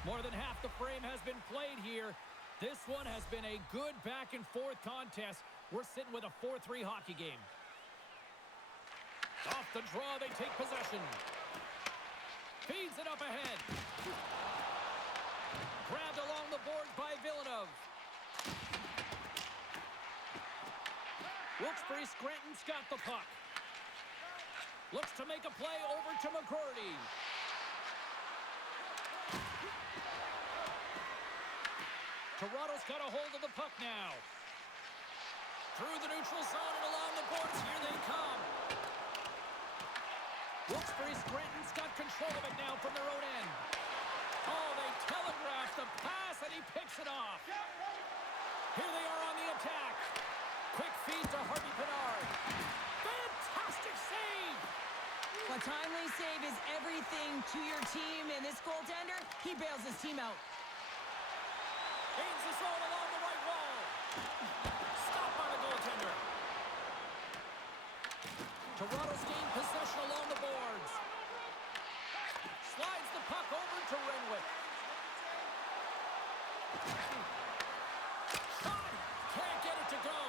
More than half the frame has been played here. This one has been a good back-and-forth contest. We're sitting with a 4-3 hockey game. Off the draw, they take possession. Feeds it up ahead. Grabbed along the boards by Villeneuve. Wilkes-Barre Scranton's got the puck. Looks to make a play over to McGroarty. Toronto's got a hold of the puck now. Through the neutral zone and along the boards. Here they come. Wilkes-Barre Scranton's got control of it now from their own end. Oh, they telegraph the pass, and he picks it off. Here they are on the attack. Quick feed to Harvey Pinard. Fantastic save! A timely save is everything to your team, and this goaltender, he bails his team out. Gains the zone along the right wall. Stopped by the goaltender. Toronto's gained possession along the boards. Slides the puck over to Renwick. Shot! Can't get it to go.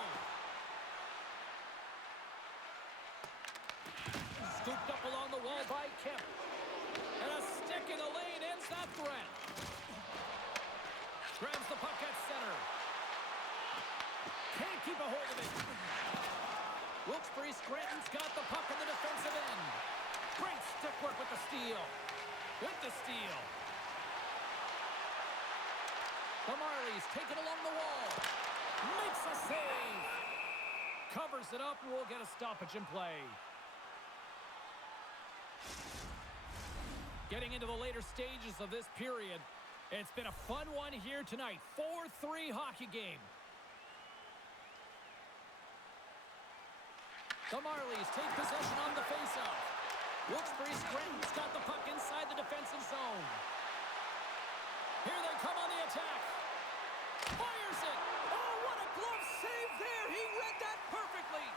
Scooped up along the wall by Kemp. And a stick in the lane ends that threat. Grabs the puck at center. Can't keep a hold of it. Wilkes-Barre Scranton's got the puck in the defensive end. Great stick work with the steal. With the steal. The Marlies take it along the wall. Makes a save. Covers it up and we'll get a stoppage in play. Getting into the later stages of this period, it's been a fun one here tonight. 4-3 hockey game. The Marlies take possession on the faceoff. Wilkes-Barre Scranton's got the puck inside the defensive zone. Here they come on the attack. Fires it. Oh, what a glove save there. He read that perfectly.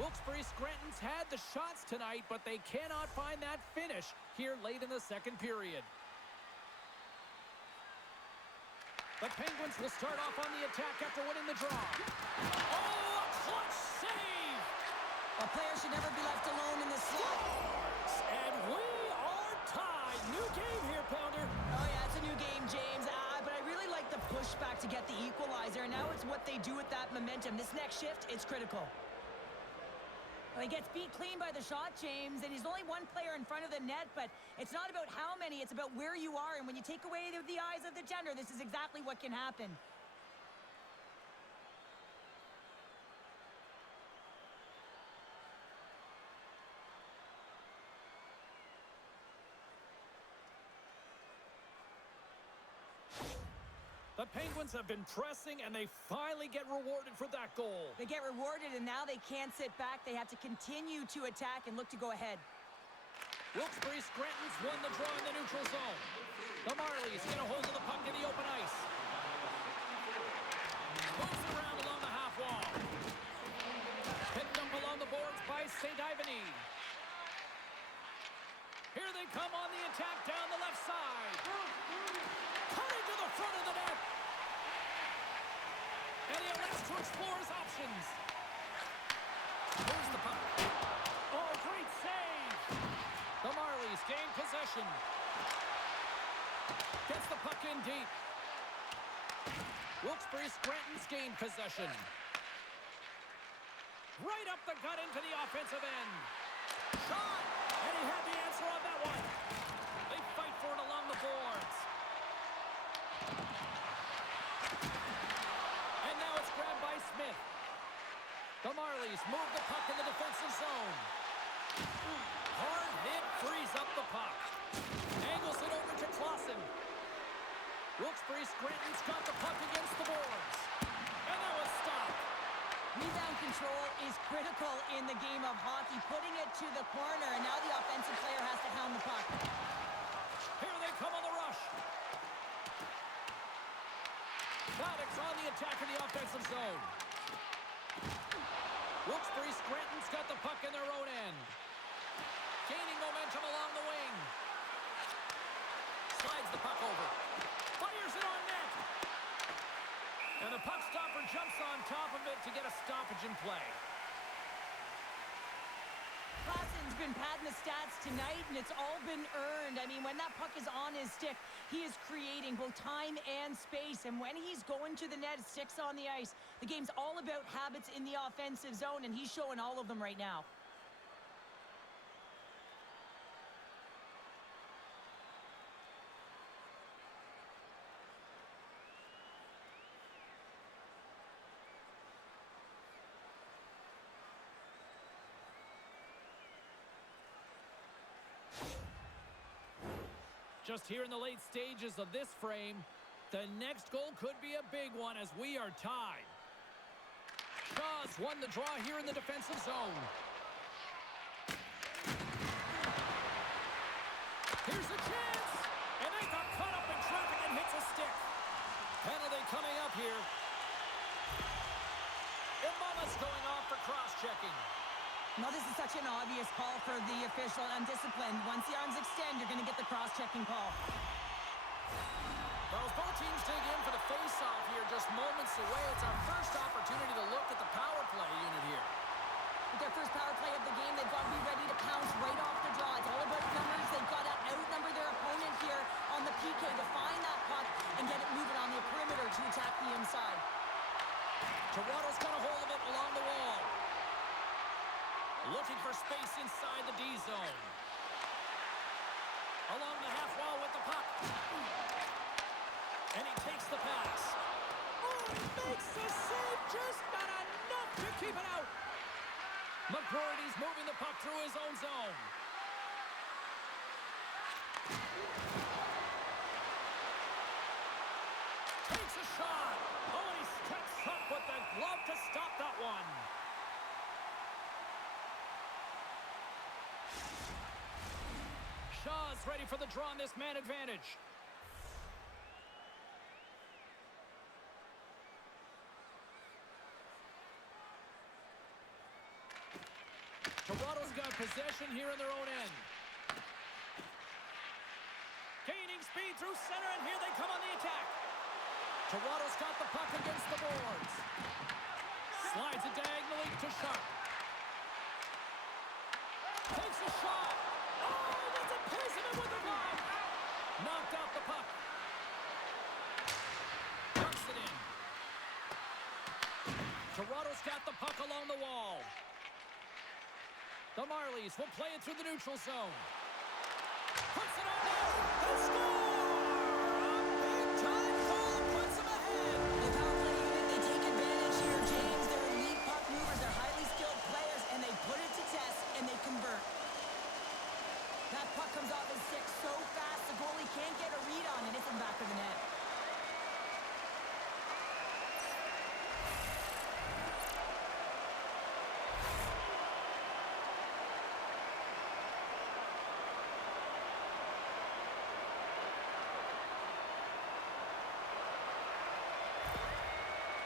Wilkes-Barre Scranton's had the shots tonight, but they cannot find that finish here late in the second period. The Penguins will start off on the attack after winning the draw. Oh, a clutch save! A player should never be left alone in this slot. And we are tied. New game here, Pounder. Oh, yeah, it's a new game, James. But I really like the pushback to get the equalizer. And now it's what they do with that momentum. This next shift, it's critical. Well, he gets beat clean by the shot, James, and he's only one player in front of the net, but it's not about how many, it's about where you are, and when you take away the eyes of the defender, this is exactly what can happen. The Penguins have been pressing, and they finally get rewarded for that goal. They get rewarded, and now they can't sit back. They have to continue to attack and look to go ahead. Wilkes-Barre Scranton's won the draw in the neutral zone. The Marlies get a hold of the puck in the open ice. Moves it around along the half wall. Picked up along the boards by St. Ivany. Here they come on the attack down the left side. Cutting to the front of the net. And he elects to explore his options. Here's the puck. Oh, great save. The Marlies gain possession. Gets the puck in deep. Wilkes-Barre Scranton's gained possession. Right up the gut into the offensive end. Shot! And he had the answer on that one. They fight for it along the boards. And now it's grabbed by Smith. The Marlies move the puck in the defensive zone. Hard hit frees up the puck. Angles it over to Clausen. Wilkes-Barre Scranton's got the puck against the boards. And that was stopped. Rebound control is critical in the game of hockey, putting it to the corner, and now the offensive player has to hound the puck. Here they come on the rush. Maddox on the attack in the offensive zone. Wilkes-Barre Scranton's got the puck in their own end. Gaining momentum along the wing. Slides the puck over. Fires it on net. And the puck stopper jumps on top of it to get a stoppage in play. Clausen's been padding the stats tonight, and it's all been earned. I mean, when that puck is on his stick, he is creating both time and space. And when he's going to the net, sticks on the ice, the game's all about habits in the offensive zone, and he's showing all of them right now. Just here in the late stages of this frame, the next goal could be a big one as we are tied. Shaw's won the draw here in the defensive zone. Here's a chance, and they got cut up such an obvious call for the official, undisciplined. Once the arms extend, you're going to get the cross-checking call. Well, both teams dig in for the face-off here just moments away. It's our first opportunity to look at the power play unit here. With their first power play of the game, they've got to be ready to pounce right off the draw. It's all about numbers. They've got to outnumber their opponent here on the PK to find that puck and get it moving on the perimeter to attack the inside. Toronto's got a hold of it along the wall. Looking for space inside the D zone. Along the half wall with the puck. And he takes the pass. Oh, he makes the save. Just not enough to keep it out. McGroarty's moving the puck through his own zone. Takes a shot. Oh, he steps up with the glove to stop that one. Shaw's ready for the draw on this man advantage. Toronto's got possession here in their own end. Gaining speed through center, and here they come on the attack. Toronto's got the puck against the boards. Slides it diagonally to Sharp. Takes a shot. Oh, that's a piece of it with the glove. Knocked out the puck. Pucks it in. Toronto's got the puck along the wall. The Marlies will play it through the neutral zone. Puts it on net. They score! A big-time goal puts them ahead. The power play unit, they take advantage here, James. They're elite puck movers. They're highly skilled players, and they put it to test, and they convert. That puck comes off his stick so fast, the goalie can't get a read on it. It's in the back of the net.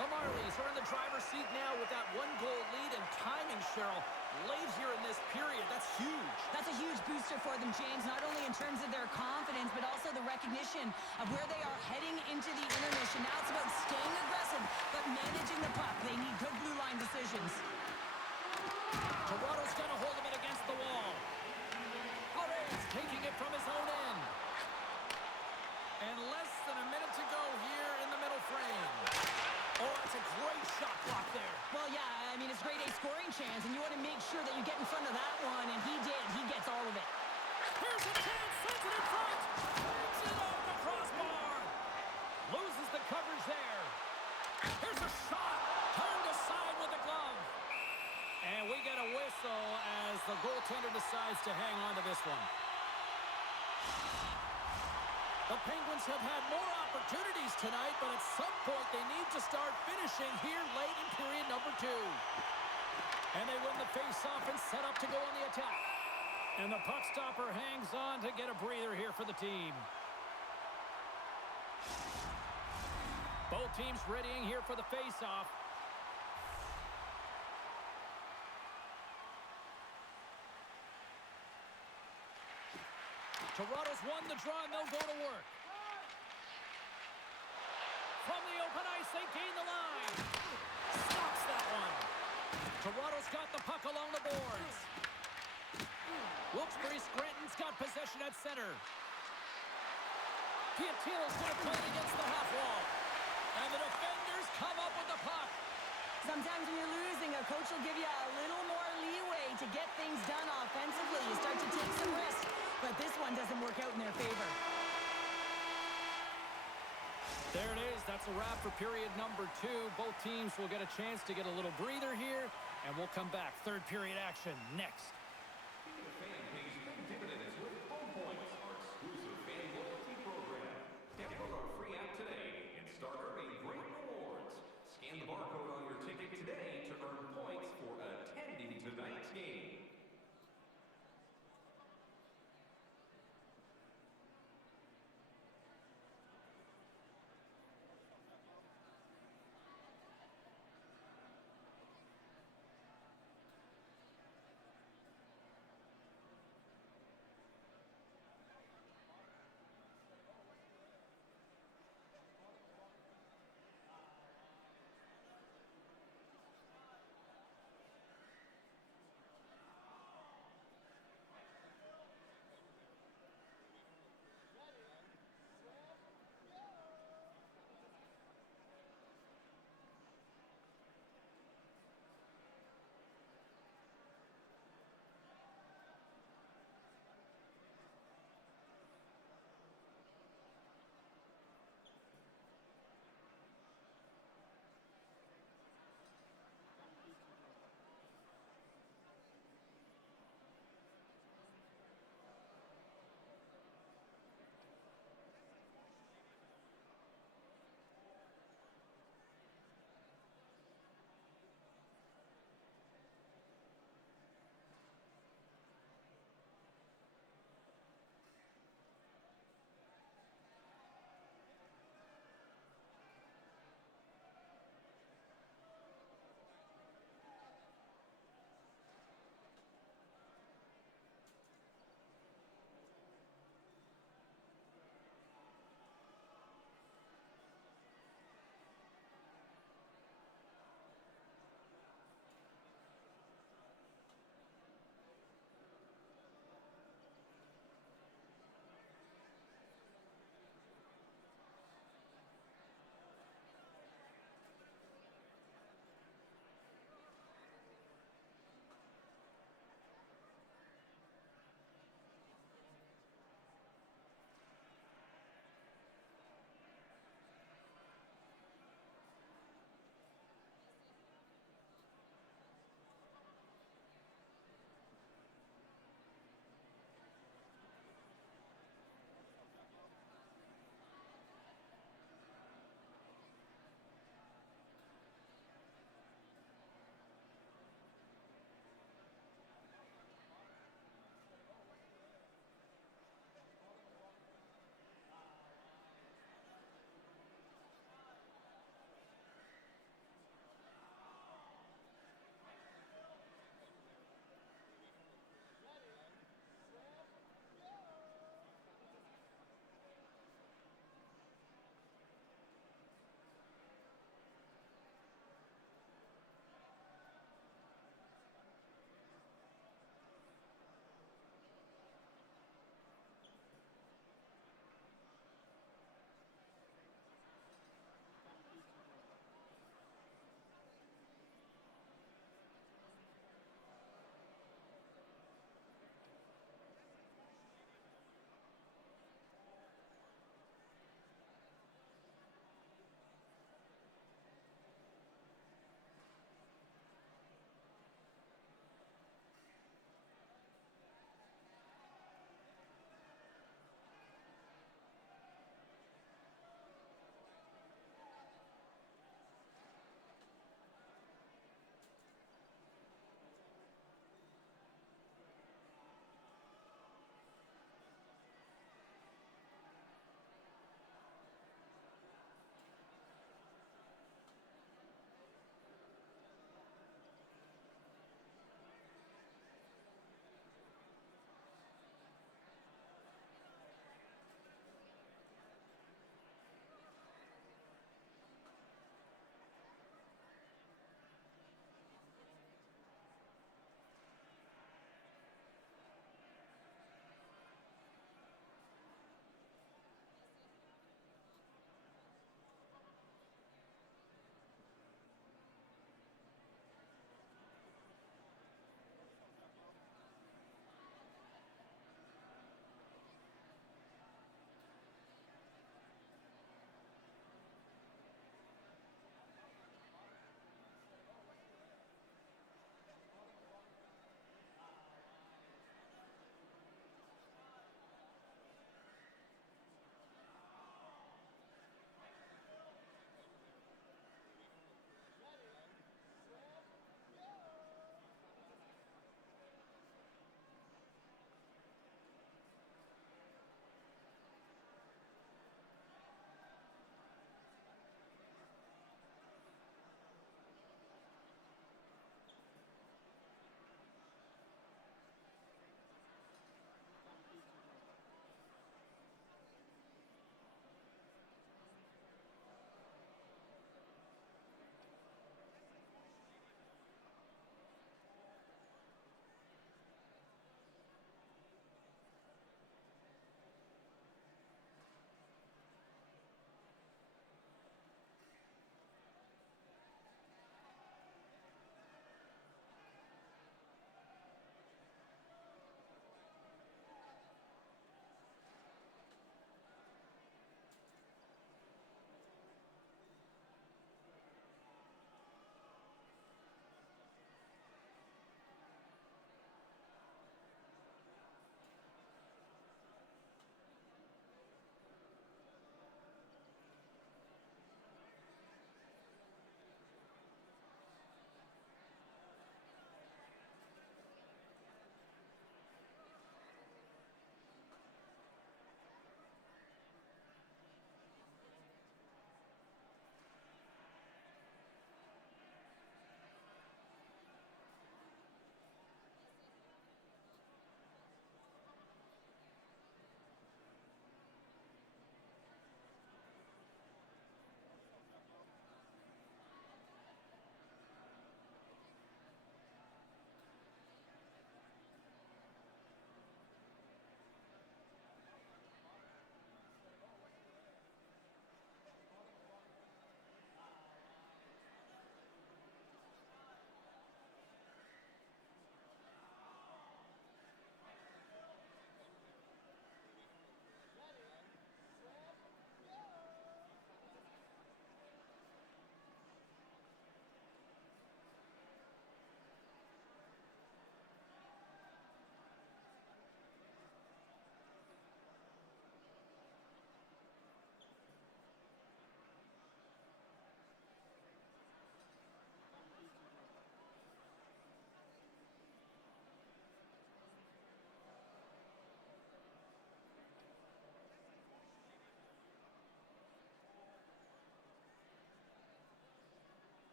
The Marlies are in the driver's seat now with that one-goal lead, and timing, Cheryl, late here in this period. That's huge. That's a huge booster for them, James, not only in terms of their confidence, but also the recognition of where they are heading into the intermission. Now it's about staying aggressive, but managing the puck. They need good blue line decisions. Toronto's got a hold of it against the wall. Perez taking it from his own end. And less than a minute to go here in the middle frame. Oh, that's a great shot block there. Well, yeah, I mean, it's grade A scoring chance, and you want to make sure that you get in front of that one, and he did. He gets all of it. Here's a chance, sends it in front. Brings it off the crossbar. Loses the coverage there. Here's a shot. Turned aside with the glove. And we get a whistle as the goaltender decides to hang on to this one. The Penguins have had more opportunities tonight, but at some point they need to start finishing here late in period number 2. And they win the face-off and set up to go on the attack. And the puck stopper hangs on to get a breather here for the team. Both teams readying here for the face-off. Toronto's won the draw, and they'll go to work. From the open ice, they gain the line. Stops that one. Toronto's got the puck along the boards. Wilkes-Barre Scranton's got possession at center. Piatilo's going to play it against the half wall. And the defenders come up with the puck. Sometimes when you're losing, a coach will give you a little more leeway to get things done offensively. You start to take some risks, but this one doesn't work out in their favor. There it is. That's a wrap for period number 2. Both teams will get a chance to get a little breather here, and we'll come back. Third period action next. Being a fan pays big dividends with Home Points, our exclusive fan loyalty program. Download our free app today and start earning great rewards. Scan the barcode on your ticket today to earn points for attending tonight's game.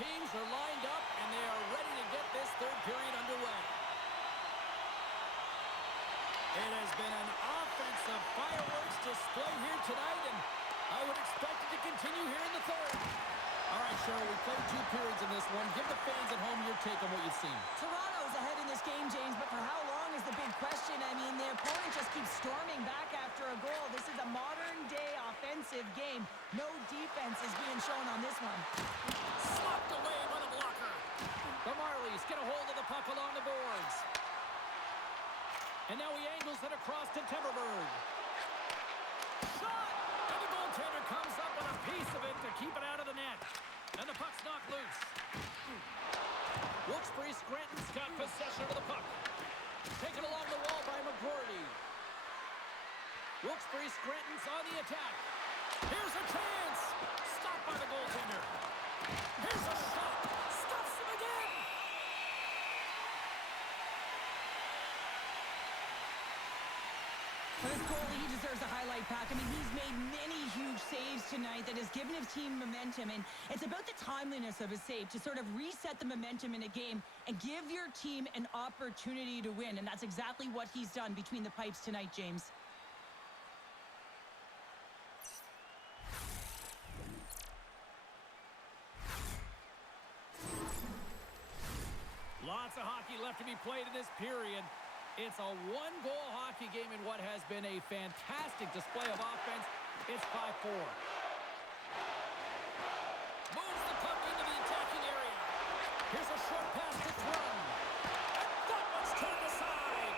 teams are lined up, and they are ready to get this third period underway. It has been an offensive fireworks display here tonight, and I would expect it to continue here in the third. All right, Cheryl, we played 2 periods in this one. Give the fans at home your take on what you've seen. Toronto's ahead in this game, James, but for how long is the big question. I mean, the opponent just keeps storming back after a goal. This is a modern-day offensive game. No defense is being shown on this one. Slapped away by the blocker. The Marlies get a hold of the puck along the boards. And now he angles it across to Timberberg. Shot! And the goaltender comes up with a piece of it to keep it out of the net. And the puck's knocked loose. Wilkes-Barre Scranton's got possession of the puck. Taken along the wall by McGroarty. Wilkes-Barre Scranton's on the attack. Here's a chance. Stopped by the goaltender. Here's a shot. Stops him again. For this goalie, he deserves a highlight pack. I mean, he's made many huge saves tonight that has given his team momentum, and it's about the timeliness of his save to sort of reset the momentum in a game and give your team an opportunity to win, and that's exactly what he's done between the pipes tonight, James. Lots of hockey left to be played in this period. It's a one-goal hockey game in what has been a fantastic display of offense. It's 5-4. Moves the puck into the attacking area. Here's a short pass to Thrum. And that one's turned aside.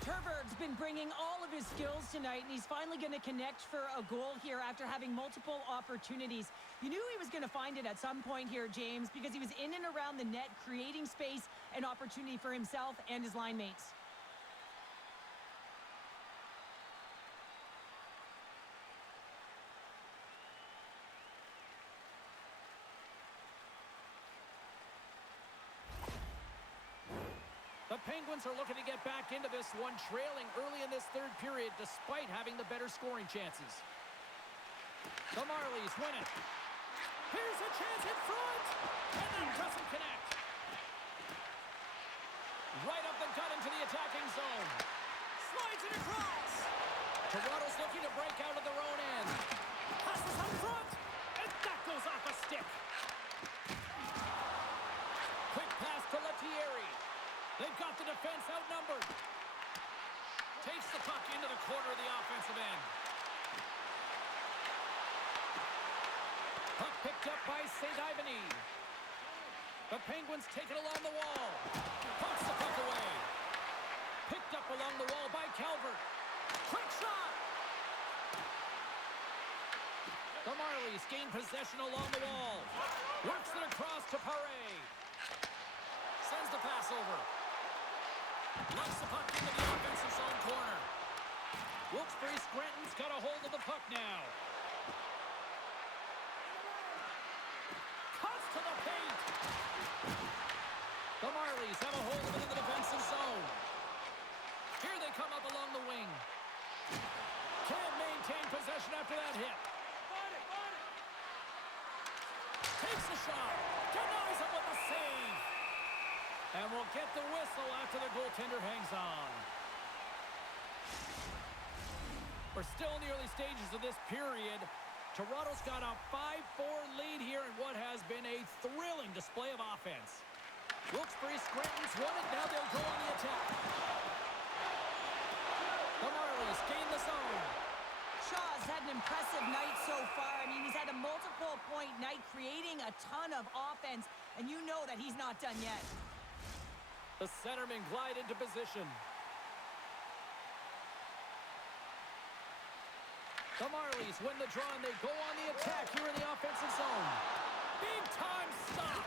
Terberg's been bringing all of his skills tonight, and he's finally going to connect for a goal here after having multiple opportunities. You knew he was going to find it at some point here, James, because he was in and around the net, creating space and opportunity for himself and his line mates. The Penguins are looking to get back into this one, trailing early in this third period despite having the better scoring chances. The Marlies win it. Here's a chance in front, and that doesn't connect. Right up the gut into the attacking zone. Slides it across. Toronto's looking to break out of their own end. Passes up front, and that goes off a stick. Quick pass to Lettieri. They've got the defense outnumbered. Takes the puck into the corner of the offensive end. Puck picked up by St. Ivany. The Penguins take it along the wall. Punts the puck away. Picked up along the wall by Calvert. Quick shot! The Marlies gain possession along the wall. Works it across to Paré. Sends the pass over. Knocks the puck into the offensive zone corner. Wilkes-Barre Scranton's got a hold of the puck now. Cuts to the paint. The Marlies have a hold of it in the defensive zone. Here they come up along the wing. Can't maintain possession after that hit. Takes the shot. Denies it with the save. And we'll get the whistle after the goaltender hangs on. We're still in the early stages of this period. Toronto's got a 5-4 lead here in what has been a thrilling display of offense. Wilkes-Barre Scranton's won it. Now they'll go on the attack. The Marlies gain the zone. Shaw's had an impressive night so far. I mean, he's had a multiple-point night, creating a ton of offense, and you know that he's not done yet. The centermen glide into position. The Marlies win the draw, and they go on the attack here in the offensive zone. Big-time stop.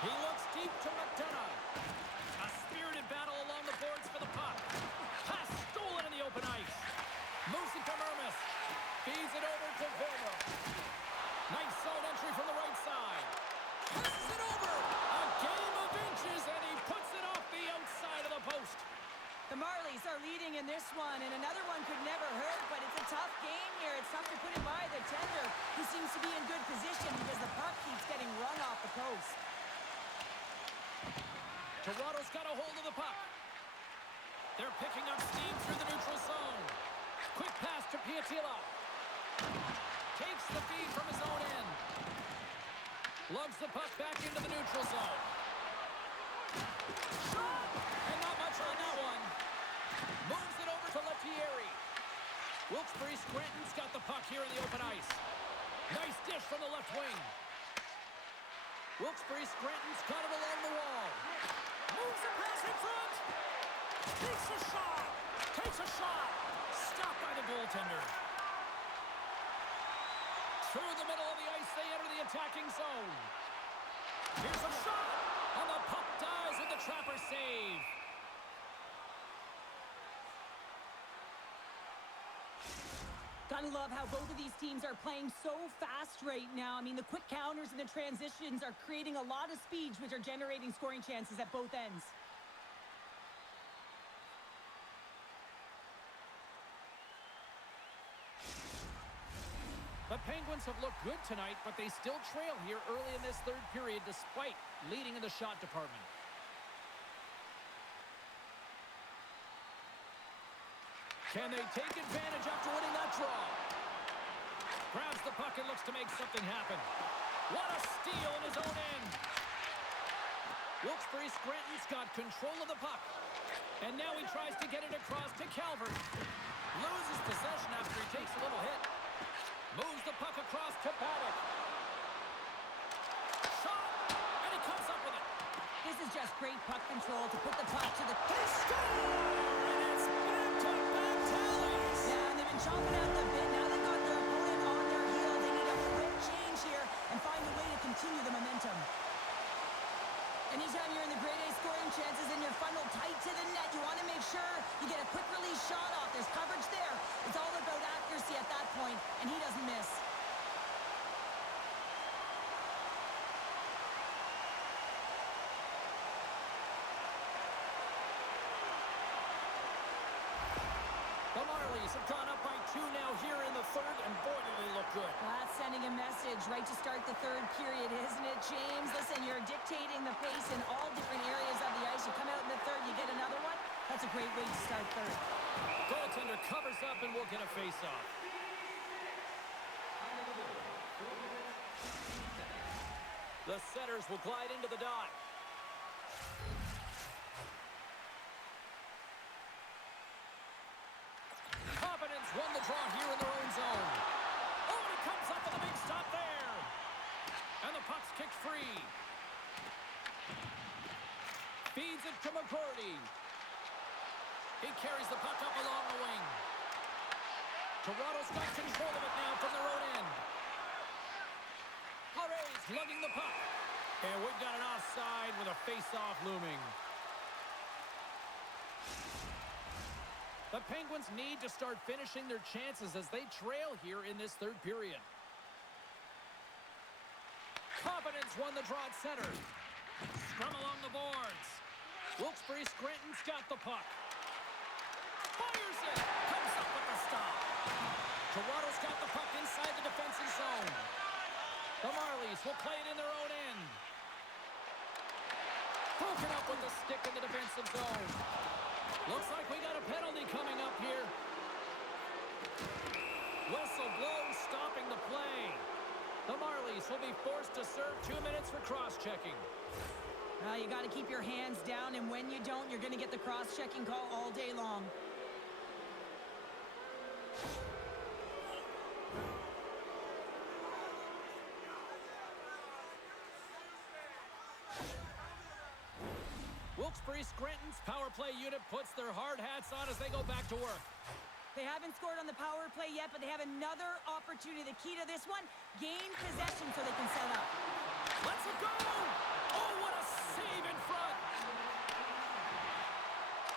He looks deep to McDonough. A spirited battle along the boards for the puck. Pass stolen in the open ice. Moves it to Mermis. Feeds it over to Vilma. Nice zone entry from the right side. Passes it over. A game of inches, and he puts it off the outside of the post. The Marlies are leading in this one, and another one could never hurt, but it's a tough game here. It's tough to put it by the tender, who seems to be in good position because the puck keeps getting run off the post. Toronto's got a hold of the puck. They're picking up steam through the neutral zone. Quick pass to Piatila. Takes the feed from his own end. Lugs the puck back into the neutral zone. Shot! And not much on that one. Moves it over to Lettieri. Wilkes-Barre Scranton's got the puck here in the open ice. Nice dish from the left wing. Wilkes-Barre Scranton's got it along the wall. Moves the pass in front. Takes a shot. Takes a shot. Stopped by the goaltender. Through the middle of the ice, they enter the attacking zone. Here's a shot. And the puck dies with the trapper save. Gotta love how both of these teams are playing so fast right now. I mean, the quick counters and the transitions are creating a lot of speeds, which are generating scoring chances at both ends. The Penguins have looked good tonight, but they still trail here early in this third period despite leading in the shot department. Can they take advantage after winning that draw? Grabs the puck and looks to make something happen. What a steal in his own end. Wilkes-Barre Scranton's got control of the puck. And now he tries to get it across to Calvert. Loses possession after he takes a little hit. Moves the puck across to Paddock. Shot! And he comes up with it. This is just great puck control to put the puck to the... They score! And it's back-to-back tallies! Yeah, and they've been chomping at the bit. Now they've got their opponent on their heel. They need a quick change here and find a way to continue the momentum. Anytime you're in the grade A scoring chances and you're funneled tight to the net, you want to make sure you get a quick release shot off. There's coverage there. It's all about accuracy at that point, and he doesn't miss. The Marlies have gone up by 2 now here in the third, and boy, do they look good. That's sending a message right to start the third period, isn't it, James? Listen, you're dictating the pace in all different areas of the ice. You come out in the third, you get another one. That's a great way to start third. Goaltender covers up and we'll get a face-off. The setters will glide into the dot. Providence won the draw here in their own zone. Oh, and he comes up with a big stop there. And the puck's kicked free. Feeds it to McCurdy. He carries the puck up along the wing. Toronto's got control of it now from their own end. Marlies lugging the puck. And we've got an offside with a face-off looming. The Penguins need to start finishing their chances as they trail here in this third period. Providence won the draw at center. Scrum along the boards. Wilkes-Barre Scranton's got the puck. Fires it. Comes up with the stop. Toronto's got the puck inside the defensive zone. The Marlies will play it in their own end. Broken up with the stick in the defensive zone. Looks like we got a penalty coming up here. Whistle blows, stopping the play. The Marlies will be forced to serve 2 minutes for cross-checking. You got to keep your hands down, and when you don't, you're going to get the cross-checking call all day long. Wilkes-Barre Scranton's power play unit puts their hard hats on as they go back to work. They haven't scored on the power play yet, but they have another opportunity. The key to this one, gain possession so they can set up. Let's it go! Oh, what a save in front!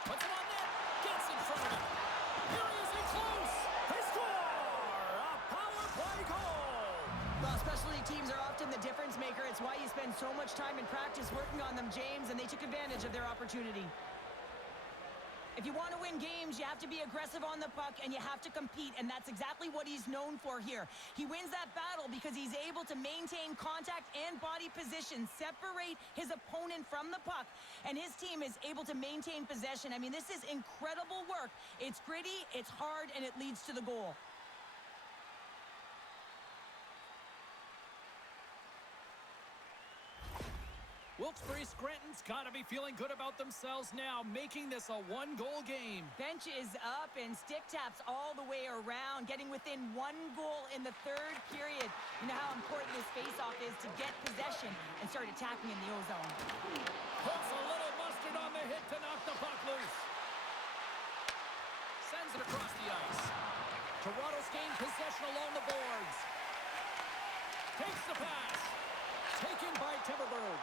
Puts it on net, gets in front of it. Here he is in close. They score! A power play goal! Well, specialty teams are often the difference maker. It's why you spend so much time in practice working on them, James, and they took advantage of their opportunity. If you want to win games, you have to be aggressive on the puck, and you have to compete, and that's exactly what he's known for here. He wins that battle because he's able to maintain contact and body position, separate his opponent from the puck, and his team is able to maintain possession. I mean, this is incredible work. It's gritty, it's hard, and it leads to the goal. Wilkes-Barre Scranton's got to be feeling good about themselves now, making this a one-goal game. Bench is up and stick taps all the way around, getting within 1 goal in the third period. You know how important this faceoff is to get possession and start attacking in the O-zone. Puts a little mustard on the hit to knock the puck loose. Sends it across the ice. Toronto's gained possession along the boards. Takes the pass. Taken by Timberberg.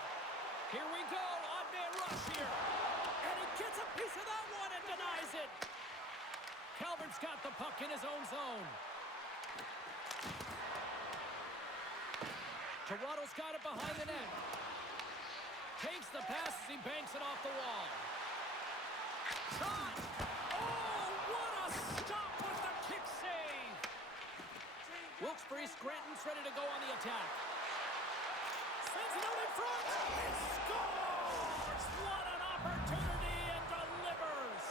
Here we go, odd man rush here. And he gets a piece of that one and denies it. Calvert's got the puck in his own zone. Toronto's got it behind the net. Takes the pass as he banks it off the wall. Shot! Oh, what a stop with the kick save! Wilkes-Barre Scranton's ready to go on the attack. Sends it out in front. He scores! What an opportunity, and delivers!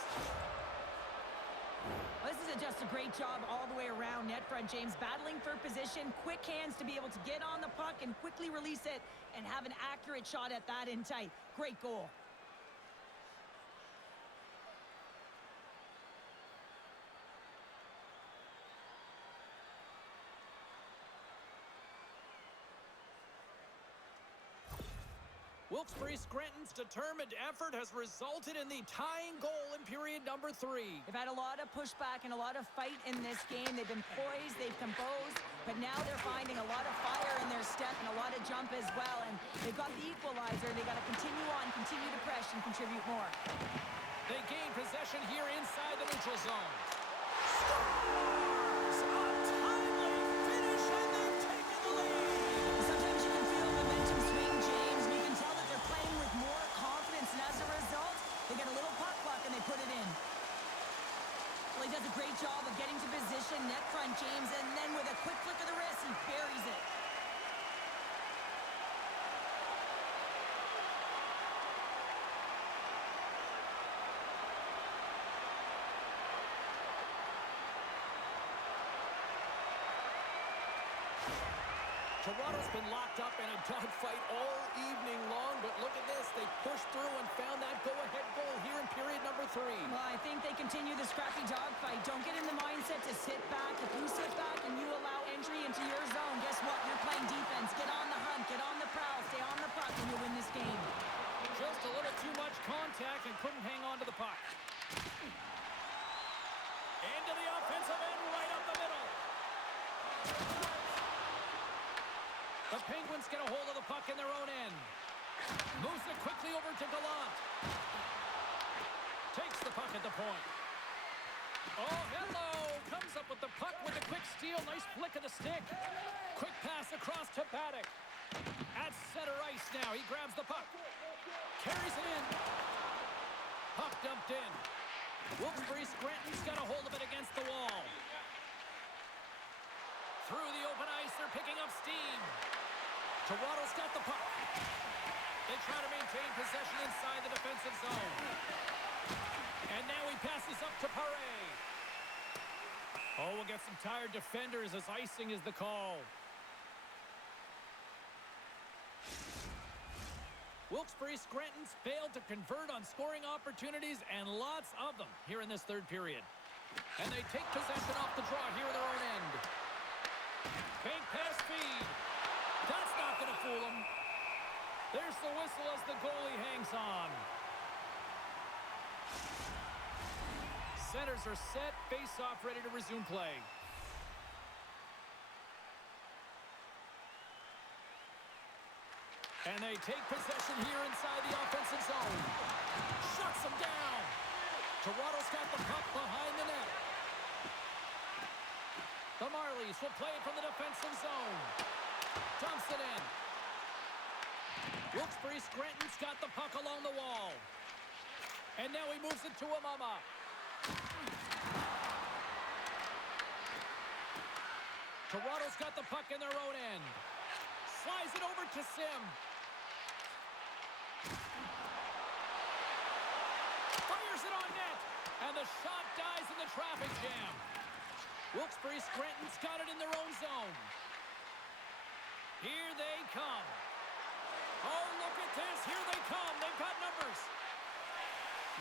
Well, this is just a great job all the way around net front, James. Battling for position, quick hands to be able to get on the puck and quickly release it and have an accurate shot at that in tight. Great goal. Wilkes-Barre Scranton's determined effort has resulted in the tying goal in period number 3. They've had a lot of pushback and a lot of fight in this game. They've been poised, they've composed, but now they're finding a lot of fire in their step and a lot of jump as well. And they've got the equalizer. They've got to continue on, continue to press, and contribute more. They gain possession here inside the neutral zone. Scores! A timely finish, and they've taken the lead! Sometimes you can feel momentum swing, James, and you can tell that they're playing with more confidence, and as a result, they get a little puck luck and they put it in. Well, he does a great job of getting to position, net front, James, and then with a quick flick of the wrist, he buries it. Toronto's been locked up in a dogfight all evening long, but look at this. They pushed through and found that go-ahead goal here in period number 3. Well, I think they continue the scrappy dogfight. Don't get in the mindset to sit back. If you sit back and you allow entry into your zone, guess what? You're playing defense. Get on the hunt, get on the prowl, stay on the puck, and you'll win this game. Just a little too much contact and couldn't hang on to the puck. Into the offensive end, right up the middle. The Penguins get a hold of the puck in their own end. Moves it quickly over to Gallant. Takes the puck at the point. Oh, hello! Comes up with the puck with a quick steal. Nice flick of the stick. Quick pass across to Paddock. At center ice now. He grabs the puck. Carries it in. Puck dumped in. Wilkes-Barre Scranton's got a hold of it against the wall. Through the open ice, they're picking up steam. Toronto's got the puck. They try to maintain possession inside the defensive zone. And now he passes up to Paré. Oh, we'll get some tired defenders as icing is the call. Wilkes-Barre Scranton's failed to convert on scoring opportunities, and lots of them here in this third period. And they take possession off the draw here in their own end. Fake pass feed. That's not going to fool them. There's the whistle as the goalie hangs on. Centers are set. Face-off ready to resume play. And they take possession here inside the offensive zone. Shuts them down. Toronto's got the puck behind the net. The Marlies will play it from the defensive zone. Dumps it in. Wilkes-Barre Scranton's got the puck along the wall. And now he moves it to Amama. Toronto's got the puck in their own end. Slides it over to Sim. Fires it on net. And the shot dies in the traffic jam. Wilkes-Barre Scranton's got it in their own zone. Here they come. Oh, look at this. Here they come. They've got numbers.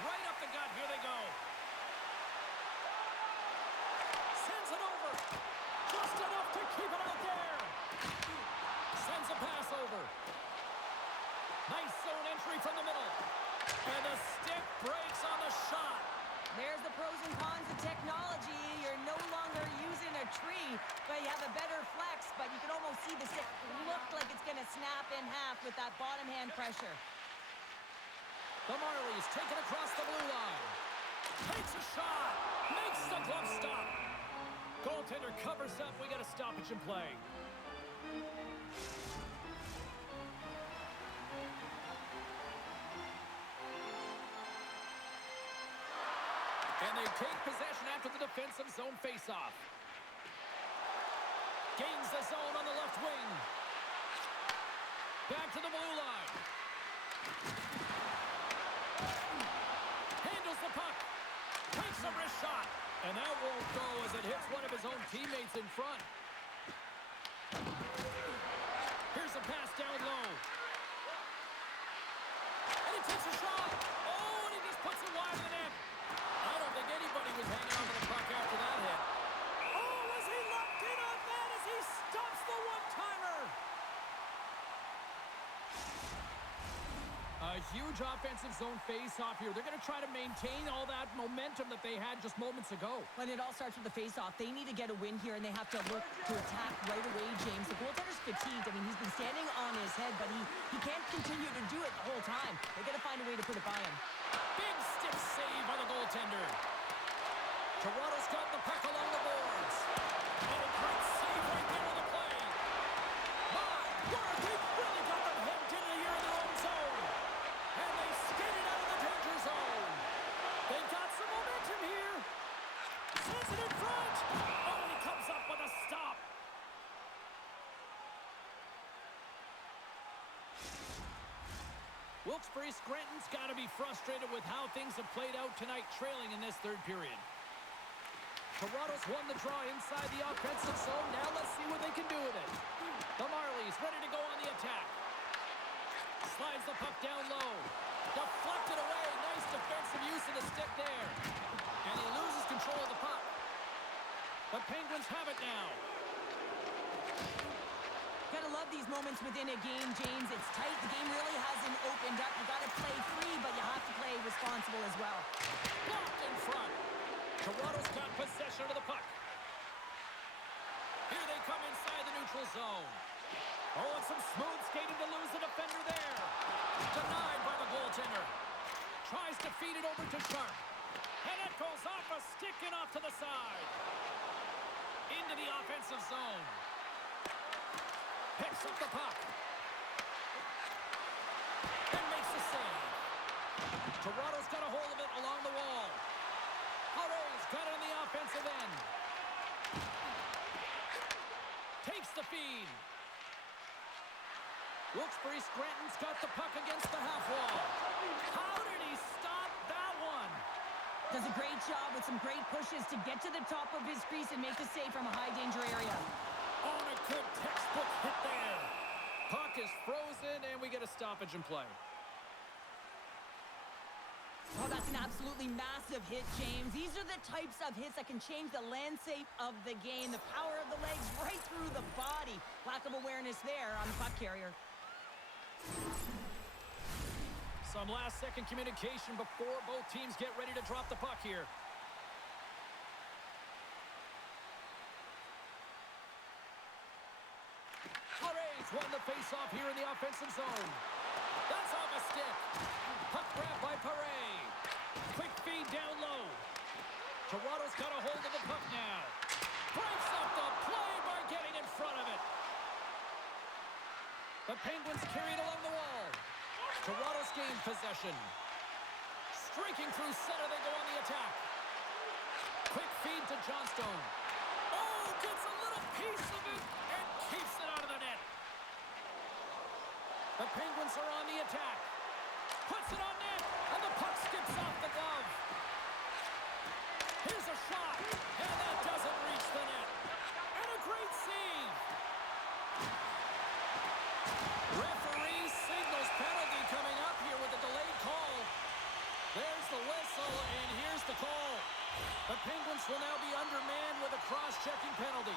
Right up the gut. Here they go. Sends it over. Just enough to keep it out there. Sends a pass over. Nice zone entry from the middle. And the stick breaks on the shot. There's the pros and cons of technology. You're no longer using a tree, but you have a better flex, but you can almost see the stick look like it's going to snap in half with that bottom hand pressure. The Marlies take it across the blue line. Takes a shot. Makes the glove stop. Goaltender covers up. We got a stoppage in play. And they take possession after the defensive zone faceoff. Gains the zone on the left wing. Back to the blue line. Handles the puck. Takes a wrist shot. And that won't go as it hits one of his own teammates in front. Here's a pass down low. And he takes a shot. Oh, and he just puts it wide of the net. I don't think anybody was hanging on to the puck after that hit. Oh, was he locked in on that as he stops the one-timer? A huge offensive zone face-off here. They're going to try to maintain all that momentum that they had just moments ago. When it all starts with the face-off, they need to get a win here, and they have to look to attack right away, James. The goaltender's fatigued. I mean, he's been standing on his head, but he can't continue to do it the whole time. They got to find a way to put it by him. Big stick save by the goaltender. Toronto's got the puck along the boards. And a great save right there on the play. My word, they've really got them hemmed in here in their own zone. And they skated out of the danger zone. They've got some momentum here. Sends it in front. Oh, and he comes up with a stop. Wilkes-Barre Scranton's got to be frustrated with how things have played out tonight, trailing in this third period. Toronto's won the draw inside the offensive zone. Now let's see what they can do with it. The Marlies ready to go on the attack. Slides the puck down low. Deflected away. Nice defensive use of the stick there. And he loses control of the puck. The Penguins have it now. Gotta love these moments within a game, James. It's tight. The game really hasn't opened up. You gotta play free, but you have to play responsible as well. Blocked in front. Toronto's got possession of the puck. Here they come inside the neutral zone. Oh, and some smooth skating to lose the defender there. Denied by the goaltender. Tries to feed it over to Sharp. And it goes off a stick and off to the side. Into the offensive zone. Picks up the puck. And makes the save. Toronto's got a hold of it along the wall. Harrow's got it on the offensive end. Takes the feed. Wilkes-Barre Scranton's got the puck against the half wall. How did he stop that one? Does a great job with some great pushes to get to the top of his crease and make the save from a high-danger area. Oh, and a good textbook hit there. Puck is frozen, and we get a stoppage in play. Oh, that's an absolutely massive hit, James. These are the types of hits that can change the landscape of the game. The power of the legs right through the body. Lack of awareness there on the puck carrier. Some last-second communication before both teams get ready to drop the puck here. Harrow's won the face-off here in the offensive zone. That's off a stick. Puck grab by Paré. Quick feed down low. Toronto's got a hold of the puck now. Breaks up the play by getting in front of it. The Penguins carry it along the wall. Toronto's gained possession. Streaking through center, they go on the attack. Quick feed to Johnstone. Oh, Gets a little piece of it and keeps it out of the net. The Penguins are on the attack. Puts it on net, and the puck skips off the glove. Here's a shot, and that doesn't reach the net. And a great save. Referee signals penalty coming up here with a delayed call. There's the whistle, and here's the call. The Penguins will now be undermanned with a cross-checking penalty.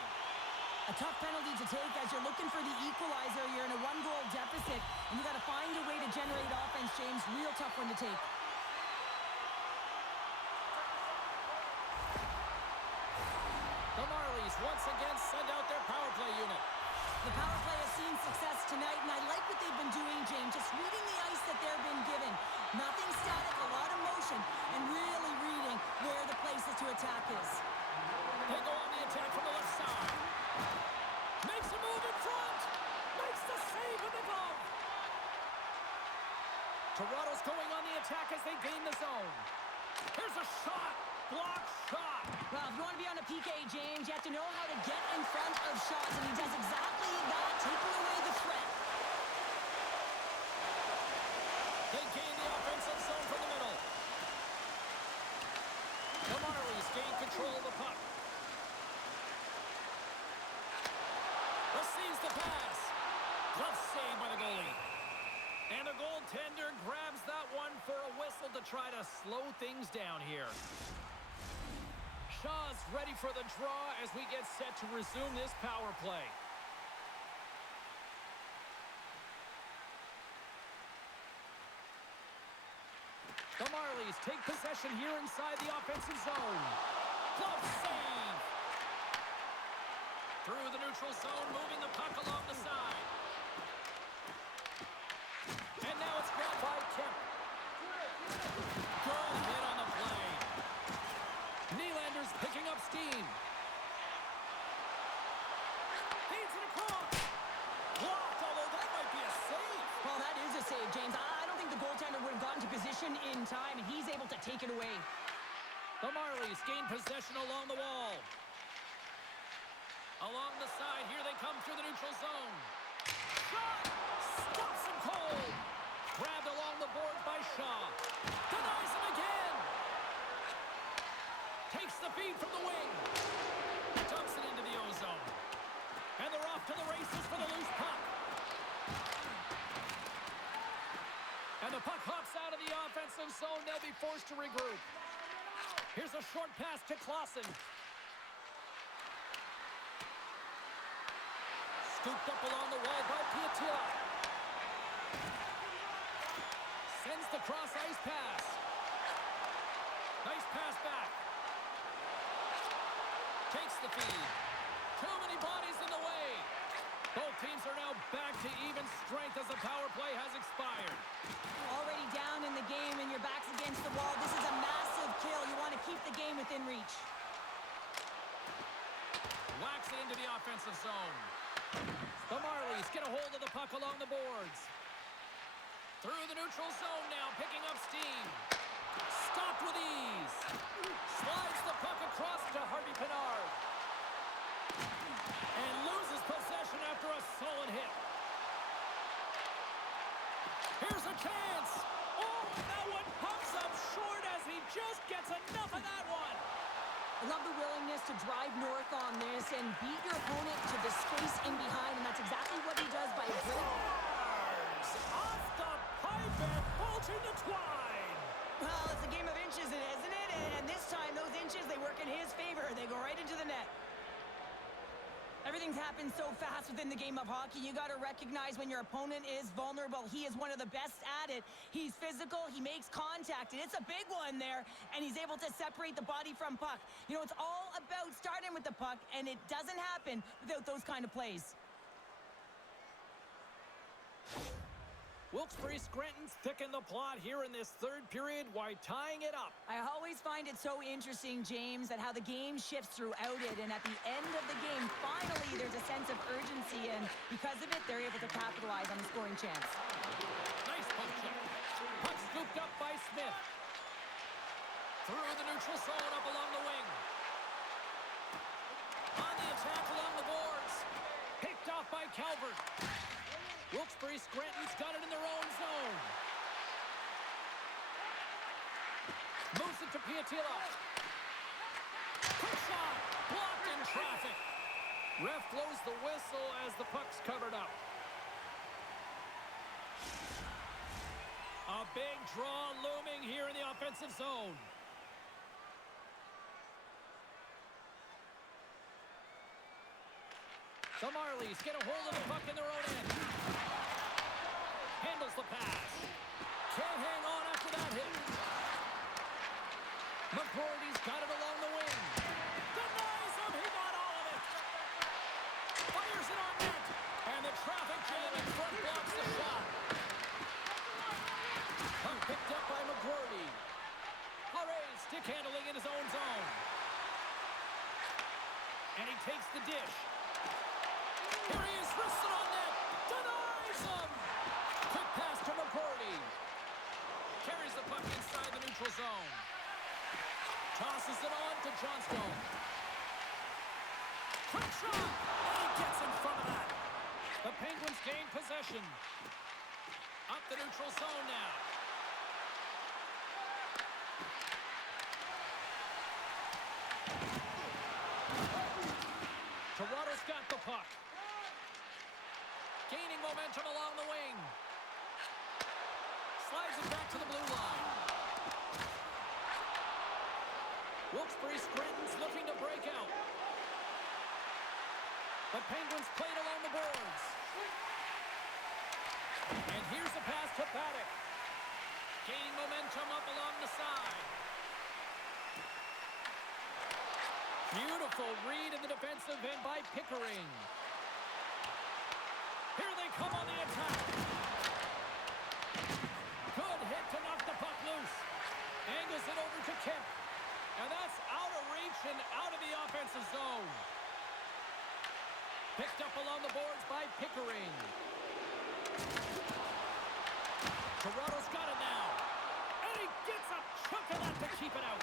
A tough penalty to take as you're looking for the equalizer. You're in a one-goal deficit, and you got to find a way to generate offense, James. Real tough one to take. The Marlies once again send out their power play unit. The power play has seen success tonight, and I like what they've been doing, James. Just reading the ice that they've been given. Nothing static, a lot of motion, and really reading where the places to attack is. They go on the attack from the left side. Makes a move in front. Makes the save with the glove. Toronto's going on the attack as they gain the zone. Here's a shot. Block shot. Well, if you want to be on a PK, James, you have to know how to get in front of shots, and he does exactly that, taking away the threat. They gain the offensive zone from the middle. The Marlies gain control of the puck. Receives the pass. Glove save by the goalie. And the goaltender grabs that one for a whistle to try to slow things down here. Shaw's ready for the draw as we get set to resume this power play. The Marlies take possession here inside the offensive zone. Glove save. Through the neutral zone, moving the puck along the side. And now it's grabbed by Kemp. Good hit on the play. Nylander's picking up steam. Feeds it across. Blocked, although that might be a save. Well, that is a save, James. I don't think the goaltender would have gotten to position in time, and he's able to take it away. The Marlies gain possession along the wall. Along the side, here they come through the neutral zone. Shot! Stops him cold. Grabbed along the boards by Shaw. Denies him again. Takes the feed from the wing. Dumps it into the O-zone. And they're off to the races for the loose puck. And the puck hops out of the offensive zone. They'll be forced to regroup. Here's a short pass to Clausen. Scooped up along the wall by Piatila. Sends the cross-ice pass. Nice pass back. Takes the feed. Too many bodies in the way. Both teams are now back to even strength as the power play has expired. Already down in the game and your back's against the wall. This is a massive kill. You want to keep the game within reach. Whacks it into the offensive zone. The Marlies get a hold of the puck along the boards. Through the neutral zone now, picking up steam. Stopped with ease. Slides the puck across to Harvey Pinard. And loses possession after a solid hit. Here's a chance. Oh, and that one pumps up short as he just gets enough of that one. I love the willingness to drive north on this and beat your opponent to the space in behind, and that's exactly what he does by a Scores! Off the pipe and bulging the twine. Well, it's a game of inches, isn't it? And this time, those inches, they work in his favor. They go right into the net. Everything's happened so fast within the game of hockey. You got to recognize when your opponent is vulnerable. He is one of the best at it. He's physical. He makes contact, and it's a big one there, and he's able to separate the body from puck. You know, it's all about starting with the puck, and it doesn't happen without those kind of plays. Wilkes-Barre Scranton's thicken the plot here in this third period while tying it up. I always find it so interesting, James, that how the game shifts throughout it, and at the end of the game, finally there's a sense of urgency, and because of it, they're able to capitalize on the scoring chance. Nice puck check. Puck scooped up by Smith. Through the neutral zone, up along the wing. On the attack, by Calvert. Wilkes-Barre Scranton's got it in their own zone. Moves it to Piatila. Quick shot. Blocked in traffic. Ref blows the whistle as the puck's covered up. A big draw looming here in the offensive zone. The Marlies get a hold of the puck in their own end. Handles the pass. Can't hang on after that hit. McGroarty's got it along the wing. Denies him. He got all of it. Fires it on net. And the traffic jam in front blocks the shot. Puck picked up by McGroarty. Haray's stick handling in his own zone. And he takes the dish. Here he is, wristed on net. Denies him. Quick pass to McGroarty. Carries the puck inside the neutral zone. Tosses it on to Johnstone. Quick shot. And he gets in front of that. The Penguins gain possession. Up the neutral zone now. Toronto's got the puck. Gaining momentum along the wing. Slides it back to the blue line. Wilkes-Barre Scranton's looking to break out. The Penguins played along the boards. And here's the pass to Paddock. Gaining momentum up along the side. Beautiful read in the defensive end by Pickering. Here they come on the attack. Good hit to knock the puck loose. Angles it over to Kemp. And that's out of reach and out of the offensive zone. Picked up along the boards by Pickering. Toronto's got it now. And he gets a chunk of that to keep it out.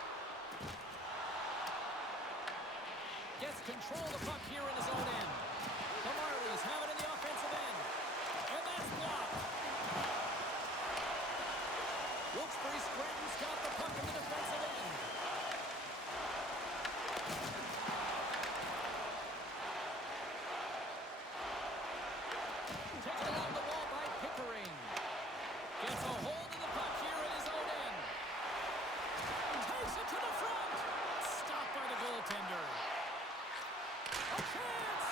Gets control of the puck here in his own end. The Marlies have it in the offensive end. And that's blocked. Wilkes-Barre Scranton's got the puck in the defensive end. Taken along the wall by Pickering. Gets a hold of the puck here in his own end. Takes it to the front. Stopped by the goaltender. A chance!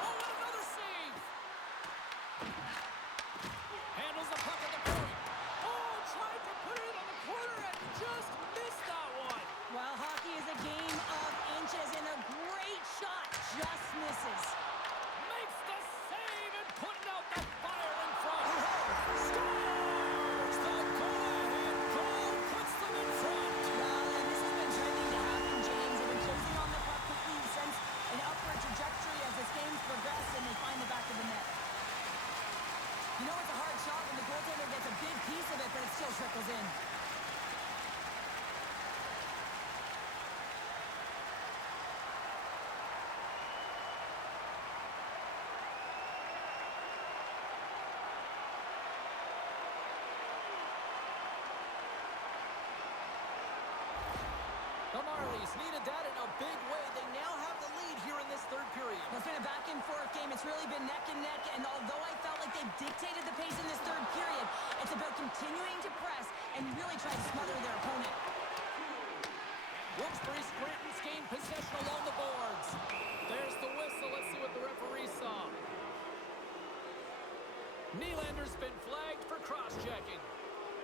Oh, and another save! Handles the puck at the point. Oh, tried to put it on the corner and just missed that one. Well, hockey is a game of inches, and a great shot just misses. Makes the save and putting out the fire in front. Scores the go-ahead goal, puts them in front. Well, and this has been trending to happen, James. They've been closing on the puck quickly since an upward trajectory as this game's progressed, and they find the back of the net. You know it's a hard shot when the goaltender gets a big piece of it, but it still trickles in. The Marlies needed that in a big way. They now have the lead here in this third period. It's been a back-and-forth game. It's really been neck and neck, and although I felt like they dictated the pace in this third period, it's about continuing to press and really try to smother their opponent. Wilkes-Barre Scranton's gained possession along the boards. There's the whistle. Let's see what the referee saw. Nylander's been flagged for cross-checking.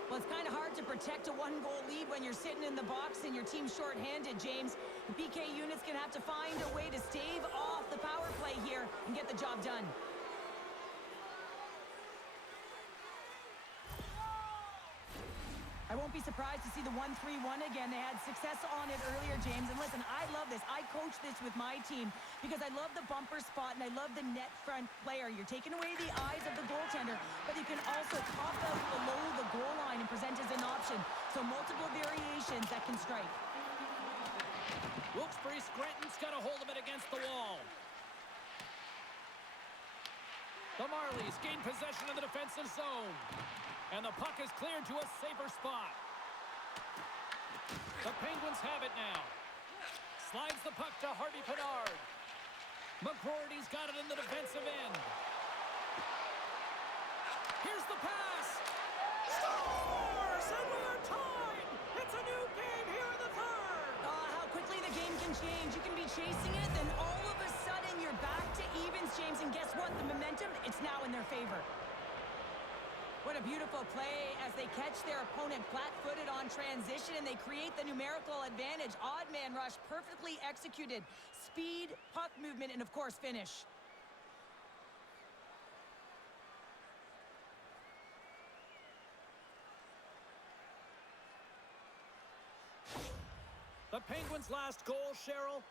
Well, it's kind of hard to protect a one-goal lead when you're sitting in the box and your team's shorthanded, James. The PK unit's going to have to find a way to stave off the power play here and get the job done. I won't be surprised to see the 1-3-1 again. They had success on it earlier, James. And listen, I love this. I coach this with my team because I love the bumper spot and I love the net front player. You're taking away the eyes of the goaltender, but you can also pop out below the goal line and present as an option. So multiple variations that can strike. Wilkes-Barre Scranton's got a hold of it against the wall. The Marlies gain possession of the defensive zone. And the puck is cleared to a safer spot. The Penguins have it now. Slides the puck to Harvey Pinard. McGroarty's got it in the defensive end. Here's the pass. Scores! And we are tied! It's a new game here in the third! How quickly the game can change. You can be chasing it, then all of a sudden you're back to evens, James. And guess what? The momentum, it's now in their favor. What a beautiful play as they catch their opponent flat-footed on transition and they create the numerical advantage. Odd man rush, perfectly executed. Speed, puck movement, and of course finish. The Penguins' last goal, Cheryl,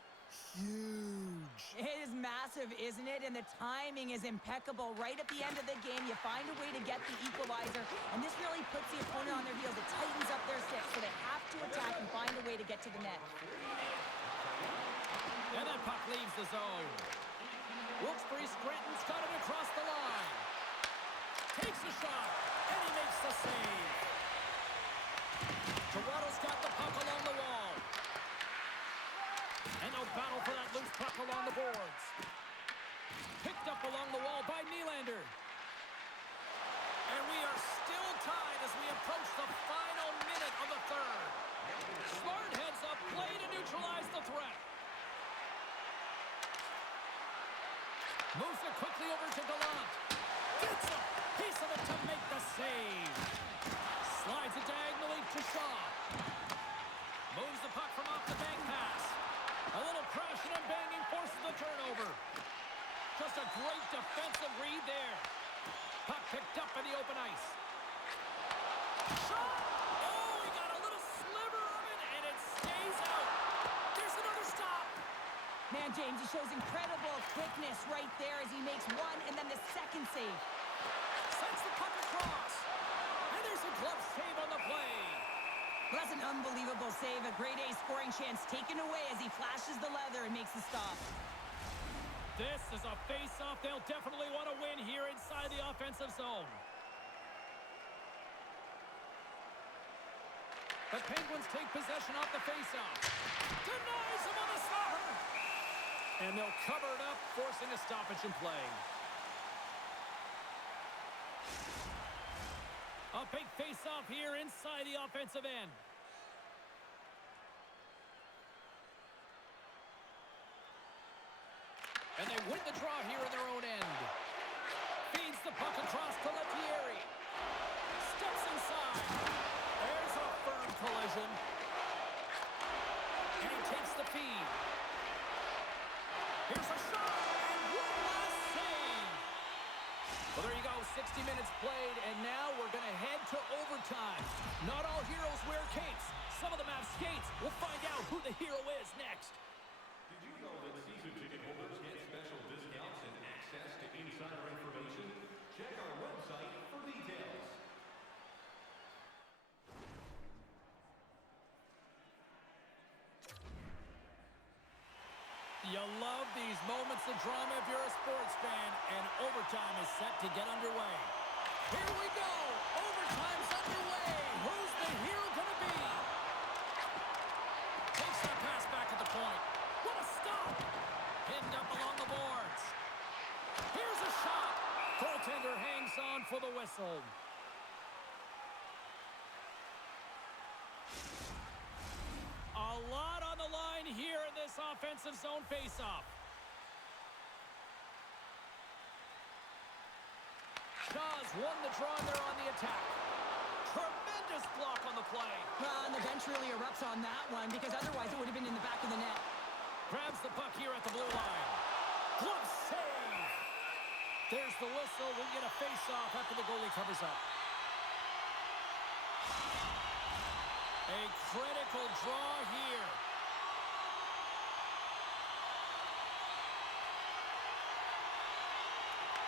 huge. It is massive, isn't it? And the timing is impeccable. Right at the end of the game, you find a way to get the equalizer, and this really puts the opponent on their heels. It tightens up their sticks, so they have to attack and find a way to get to the net. And that puck leaves the zone. Wilkes-Barre Scranton's got it across the line. Takes a shot, and he makes the save. Toronto's got the puck along the wall. And no battle for that loose puck along the boards. Picked up along the wall by Nylander. And we are still tied as we approach the final minute of the third. Smart heads up play to neutralize the threat. Moves it quickly over to Gallant. Gets a piece of it to make the save. Slides it diagonally to Shaw. Moves the puck from off the bank pass. A little crashing and banging forces the turnover. Just a great defensive read there. Puck picked up in the open ice. Shot! Oh, he got a little sliver of it, and it stays out. There's another stop. Man, James, he shows incredible quickness right there as he makes one and then the second save. Sends the puck across. And there's a glove save on the play. Well, that's an unbelievable save. A grade A scoring chance taken away as he flashes the leather and makes the stop. This is a face-off they'll definitely want to win here inside the offensive zone. The Penguins take possession off the face-off. Denies him on the slapper. And they'll cover it up, forcing a stoppage in play. A big face-off here inside the offensive end. And they win the draw here in their own end. Feeds the puck across to Lettieri. Steps inside. There's a firm collision. And he takes the feed. Here's a shot. And one last save. Well, there you go. 60 minutes played. And now we're going to head to overtime. Not all heroes wear capes. Some of them have skates. We'll find out who the hero is next. Did you know that season ticket holders get special discounts and access to insider information? Check our website for details. You love these moments of drama if you're a sports fan, and overtime is set to get underway. Here we go! Overtime's underway! Who's the hero gonna be? Takes that pass back at the point. What a stop! Pinned up along the boards. Here's a shot! Goaltender hangs on for the whistle. A lot on the line here in this offensive zone faceoff. Shaw's won the draw and they're on the attack. Tremendous block on the play. And the bench really erupts on that one because otherwise it would have been in the back of the net. Grabs the puck here at the blue line. Glove save. There's the whistle. We'll get a face-off after the goalie covers up. A critical draw here.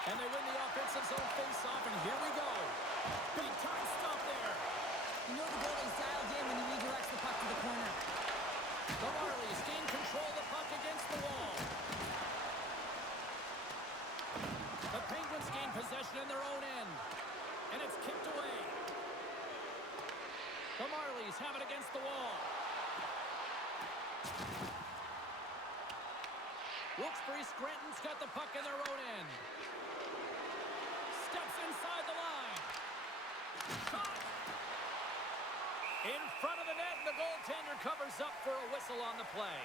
And they win the offensive zone face-off, and here we go. Big time stop there. You know the goalie's dialed in when he redirects the puck to the corner. The Marlies gain control of the puck against the wall. The Penguins gain tipped away. The Marlies have it against the wall. Wilkes-Barre Scranton's got the puck in their own end. Steps inside the line. Shot! In front of the net, and the goaltender covers up for a whistle on the play.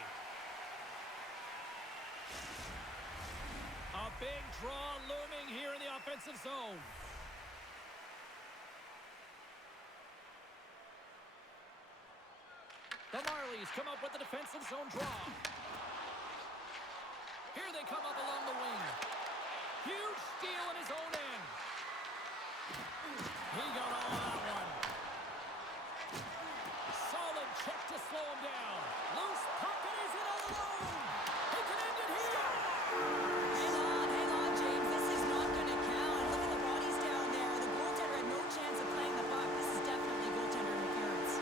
A big draw looming here in the offensive zone. The Marlies come up with the defensive zone draw. Here they come up along the wing. Huge steal in his own end. He got all of that one. Solid check to slow him down. Loose puck, and he's in all alone. He can end it here. Hang on, James. This is not going to count. Look at the bodies down there. The goaltender had no chance of playing the puck. This is definitely goaltender interference.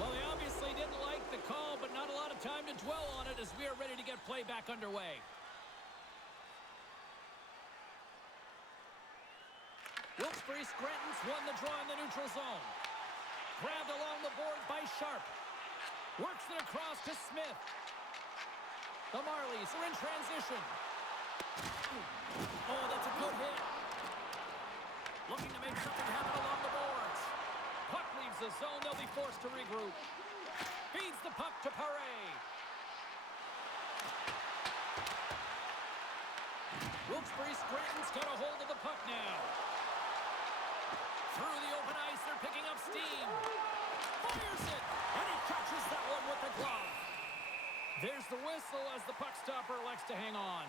Well, they obviously didn't like the call, but not a lot of time to dwell on it as we are ready to get play back underway. Wilkes-Barre Scranton's won the draw in the neutral zone. Grabbed along the boards by Sharp. Works it across to Smith. The Marlies are in transition. Oh, that's a good hit. Looking to make something happen along the boards. Puck leaves the zone. They'll be forced to regroup. Feeds the puck to Paré. Wilkes-Barre Scranton's got a hold of the puck now. Through the open ice, they're picking up steam. Fires it, and he catches that one with the glove. There's the whistle as the puck stopper elects to hang on.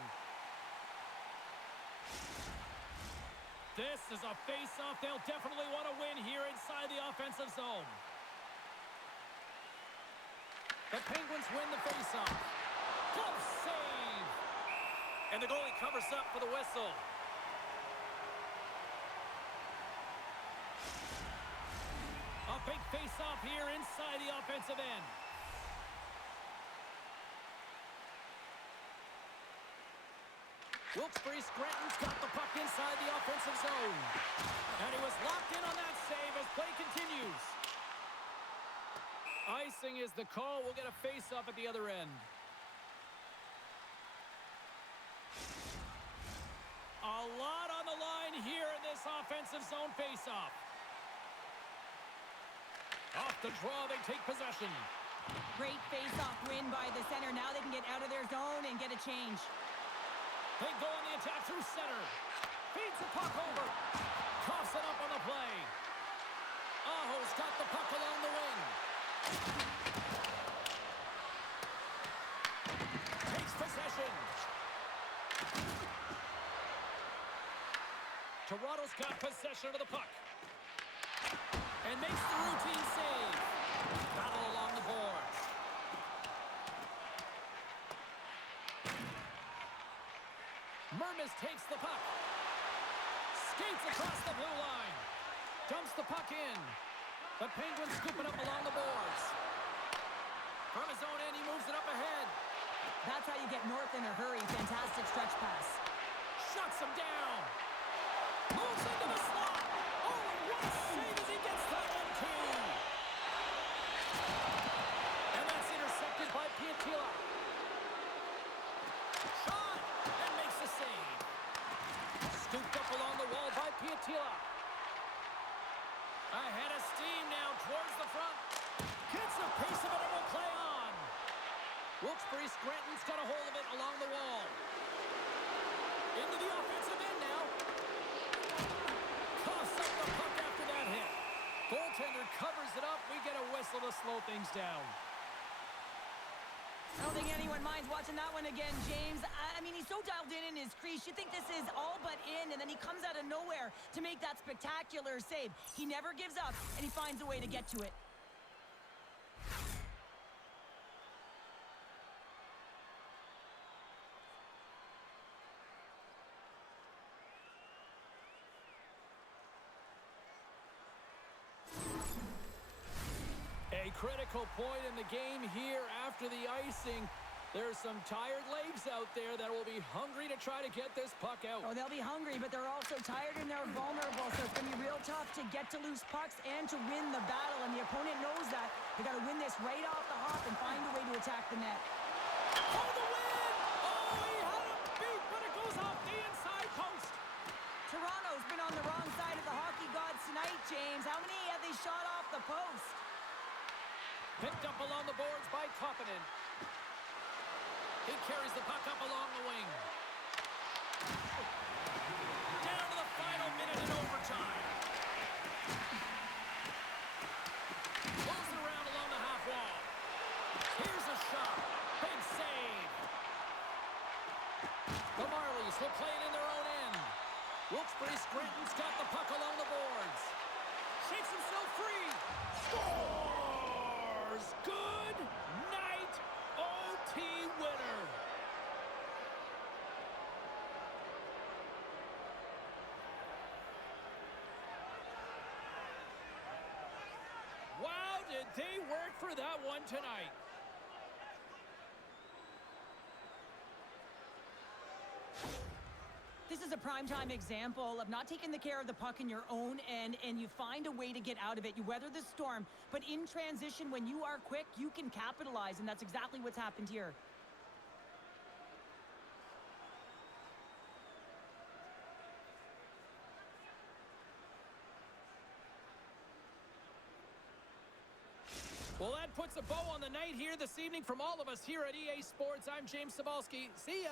This is a face-off they'll definitely want to win here inside the offensive zone. The Penguins win the face-off. Glove save! And the goalie covers up for the whistle. A big face-off here inside the offensive end. Wilkes-Barre Scranton's got the puck inside the offensive zone. And he was locked in on that save as play continues. Icing is the call. We'll get a face-off at the other end. A lot on the line here in this offensive zone face-off. Off the draw, they take possession. Great face-off win by the center. Now they can get out of their zone and get a change. They go on the attack through center. Feeds the puck over. Coughs it up on the play. Aho's got the puck along the wing. Takes possession. Toronto's got possession of the puck. And makes the routine save. Battle along the boards. Mermis takes the puck. Skates across the blue line. Dumps the puck in. The Penguins scoop it up along the boards. From his own end, he moves it up ahead. That's how you get north in a hurry. Fantastic stretch pass. Shuts him down. Moves into the slot. Oh, what a save as he gets that one, too. And that's intercepted by Piatila. Shot, and makes the save. Scooped up along the wall by Piatila. Ahead of steam now towards the front. Gets a piece of it and will play on. Wilkes-Barre Scranton's got a hold of it along the wall. Into the offensive end now. Coughs up the puck after that hit. Goaltender covers it up. We get a whistle to slow things down. I don't think anyone minds watching that one again, James. I mean, he's so dialed in his crease. You think this is all but in, and then he comes out of nowhere to make that spectacular save. He never gives up, and he finds a way to get to it. critical point in the game here after the icing. There's some tired legs out there that will be hungry to try to get this puck out. Oh, they'll be hungry, but they're also tired and they're vulnerable, so it's going to be real tough to get to loose pucks and to win the battle, and the opponent knows that. They got to win this right off the hop and find a way to attack the net. For the win! Oh, he had him beat, but it goes off the inside post. Toronto's been on the wrong side of the hockey gods tonight, James. How many have they shot off the post? Picked up along the boards by Koppinen. He carries the puck up along the wing. Down to the final minute in overtime. Pulls it around along the half wall. Here's a shot. Big save. The Marlies will play it in their own end. Wilkes-Barre Scranton's got the puck along the boards. Shakes himself free. Scores! Good night, OT winner. Wow, did they work for that one tonight. This is a primetime example of not taking the care of the puck in your own end, and you find a way to get out of it. You weather the storm, but in transition, when you are quick, you can capitalize, and that's exactly what's happened here. Well, that puts a bow on the night here this evening. From all of us here at EA Sports, I'm James Cybulski. See ya.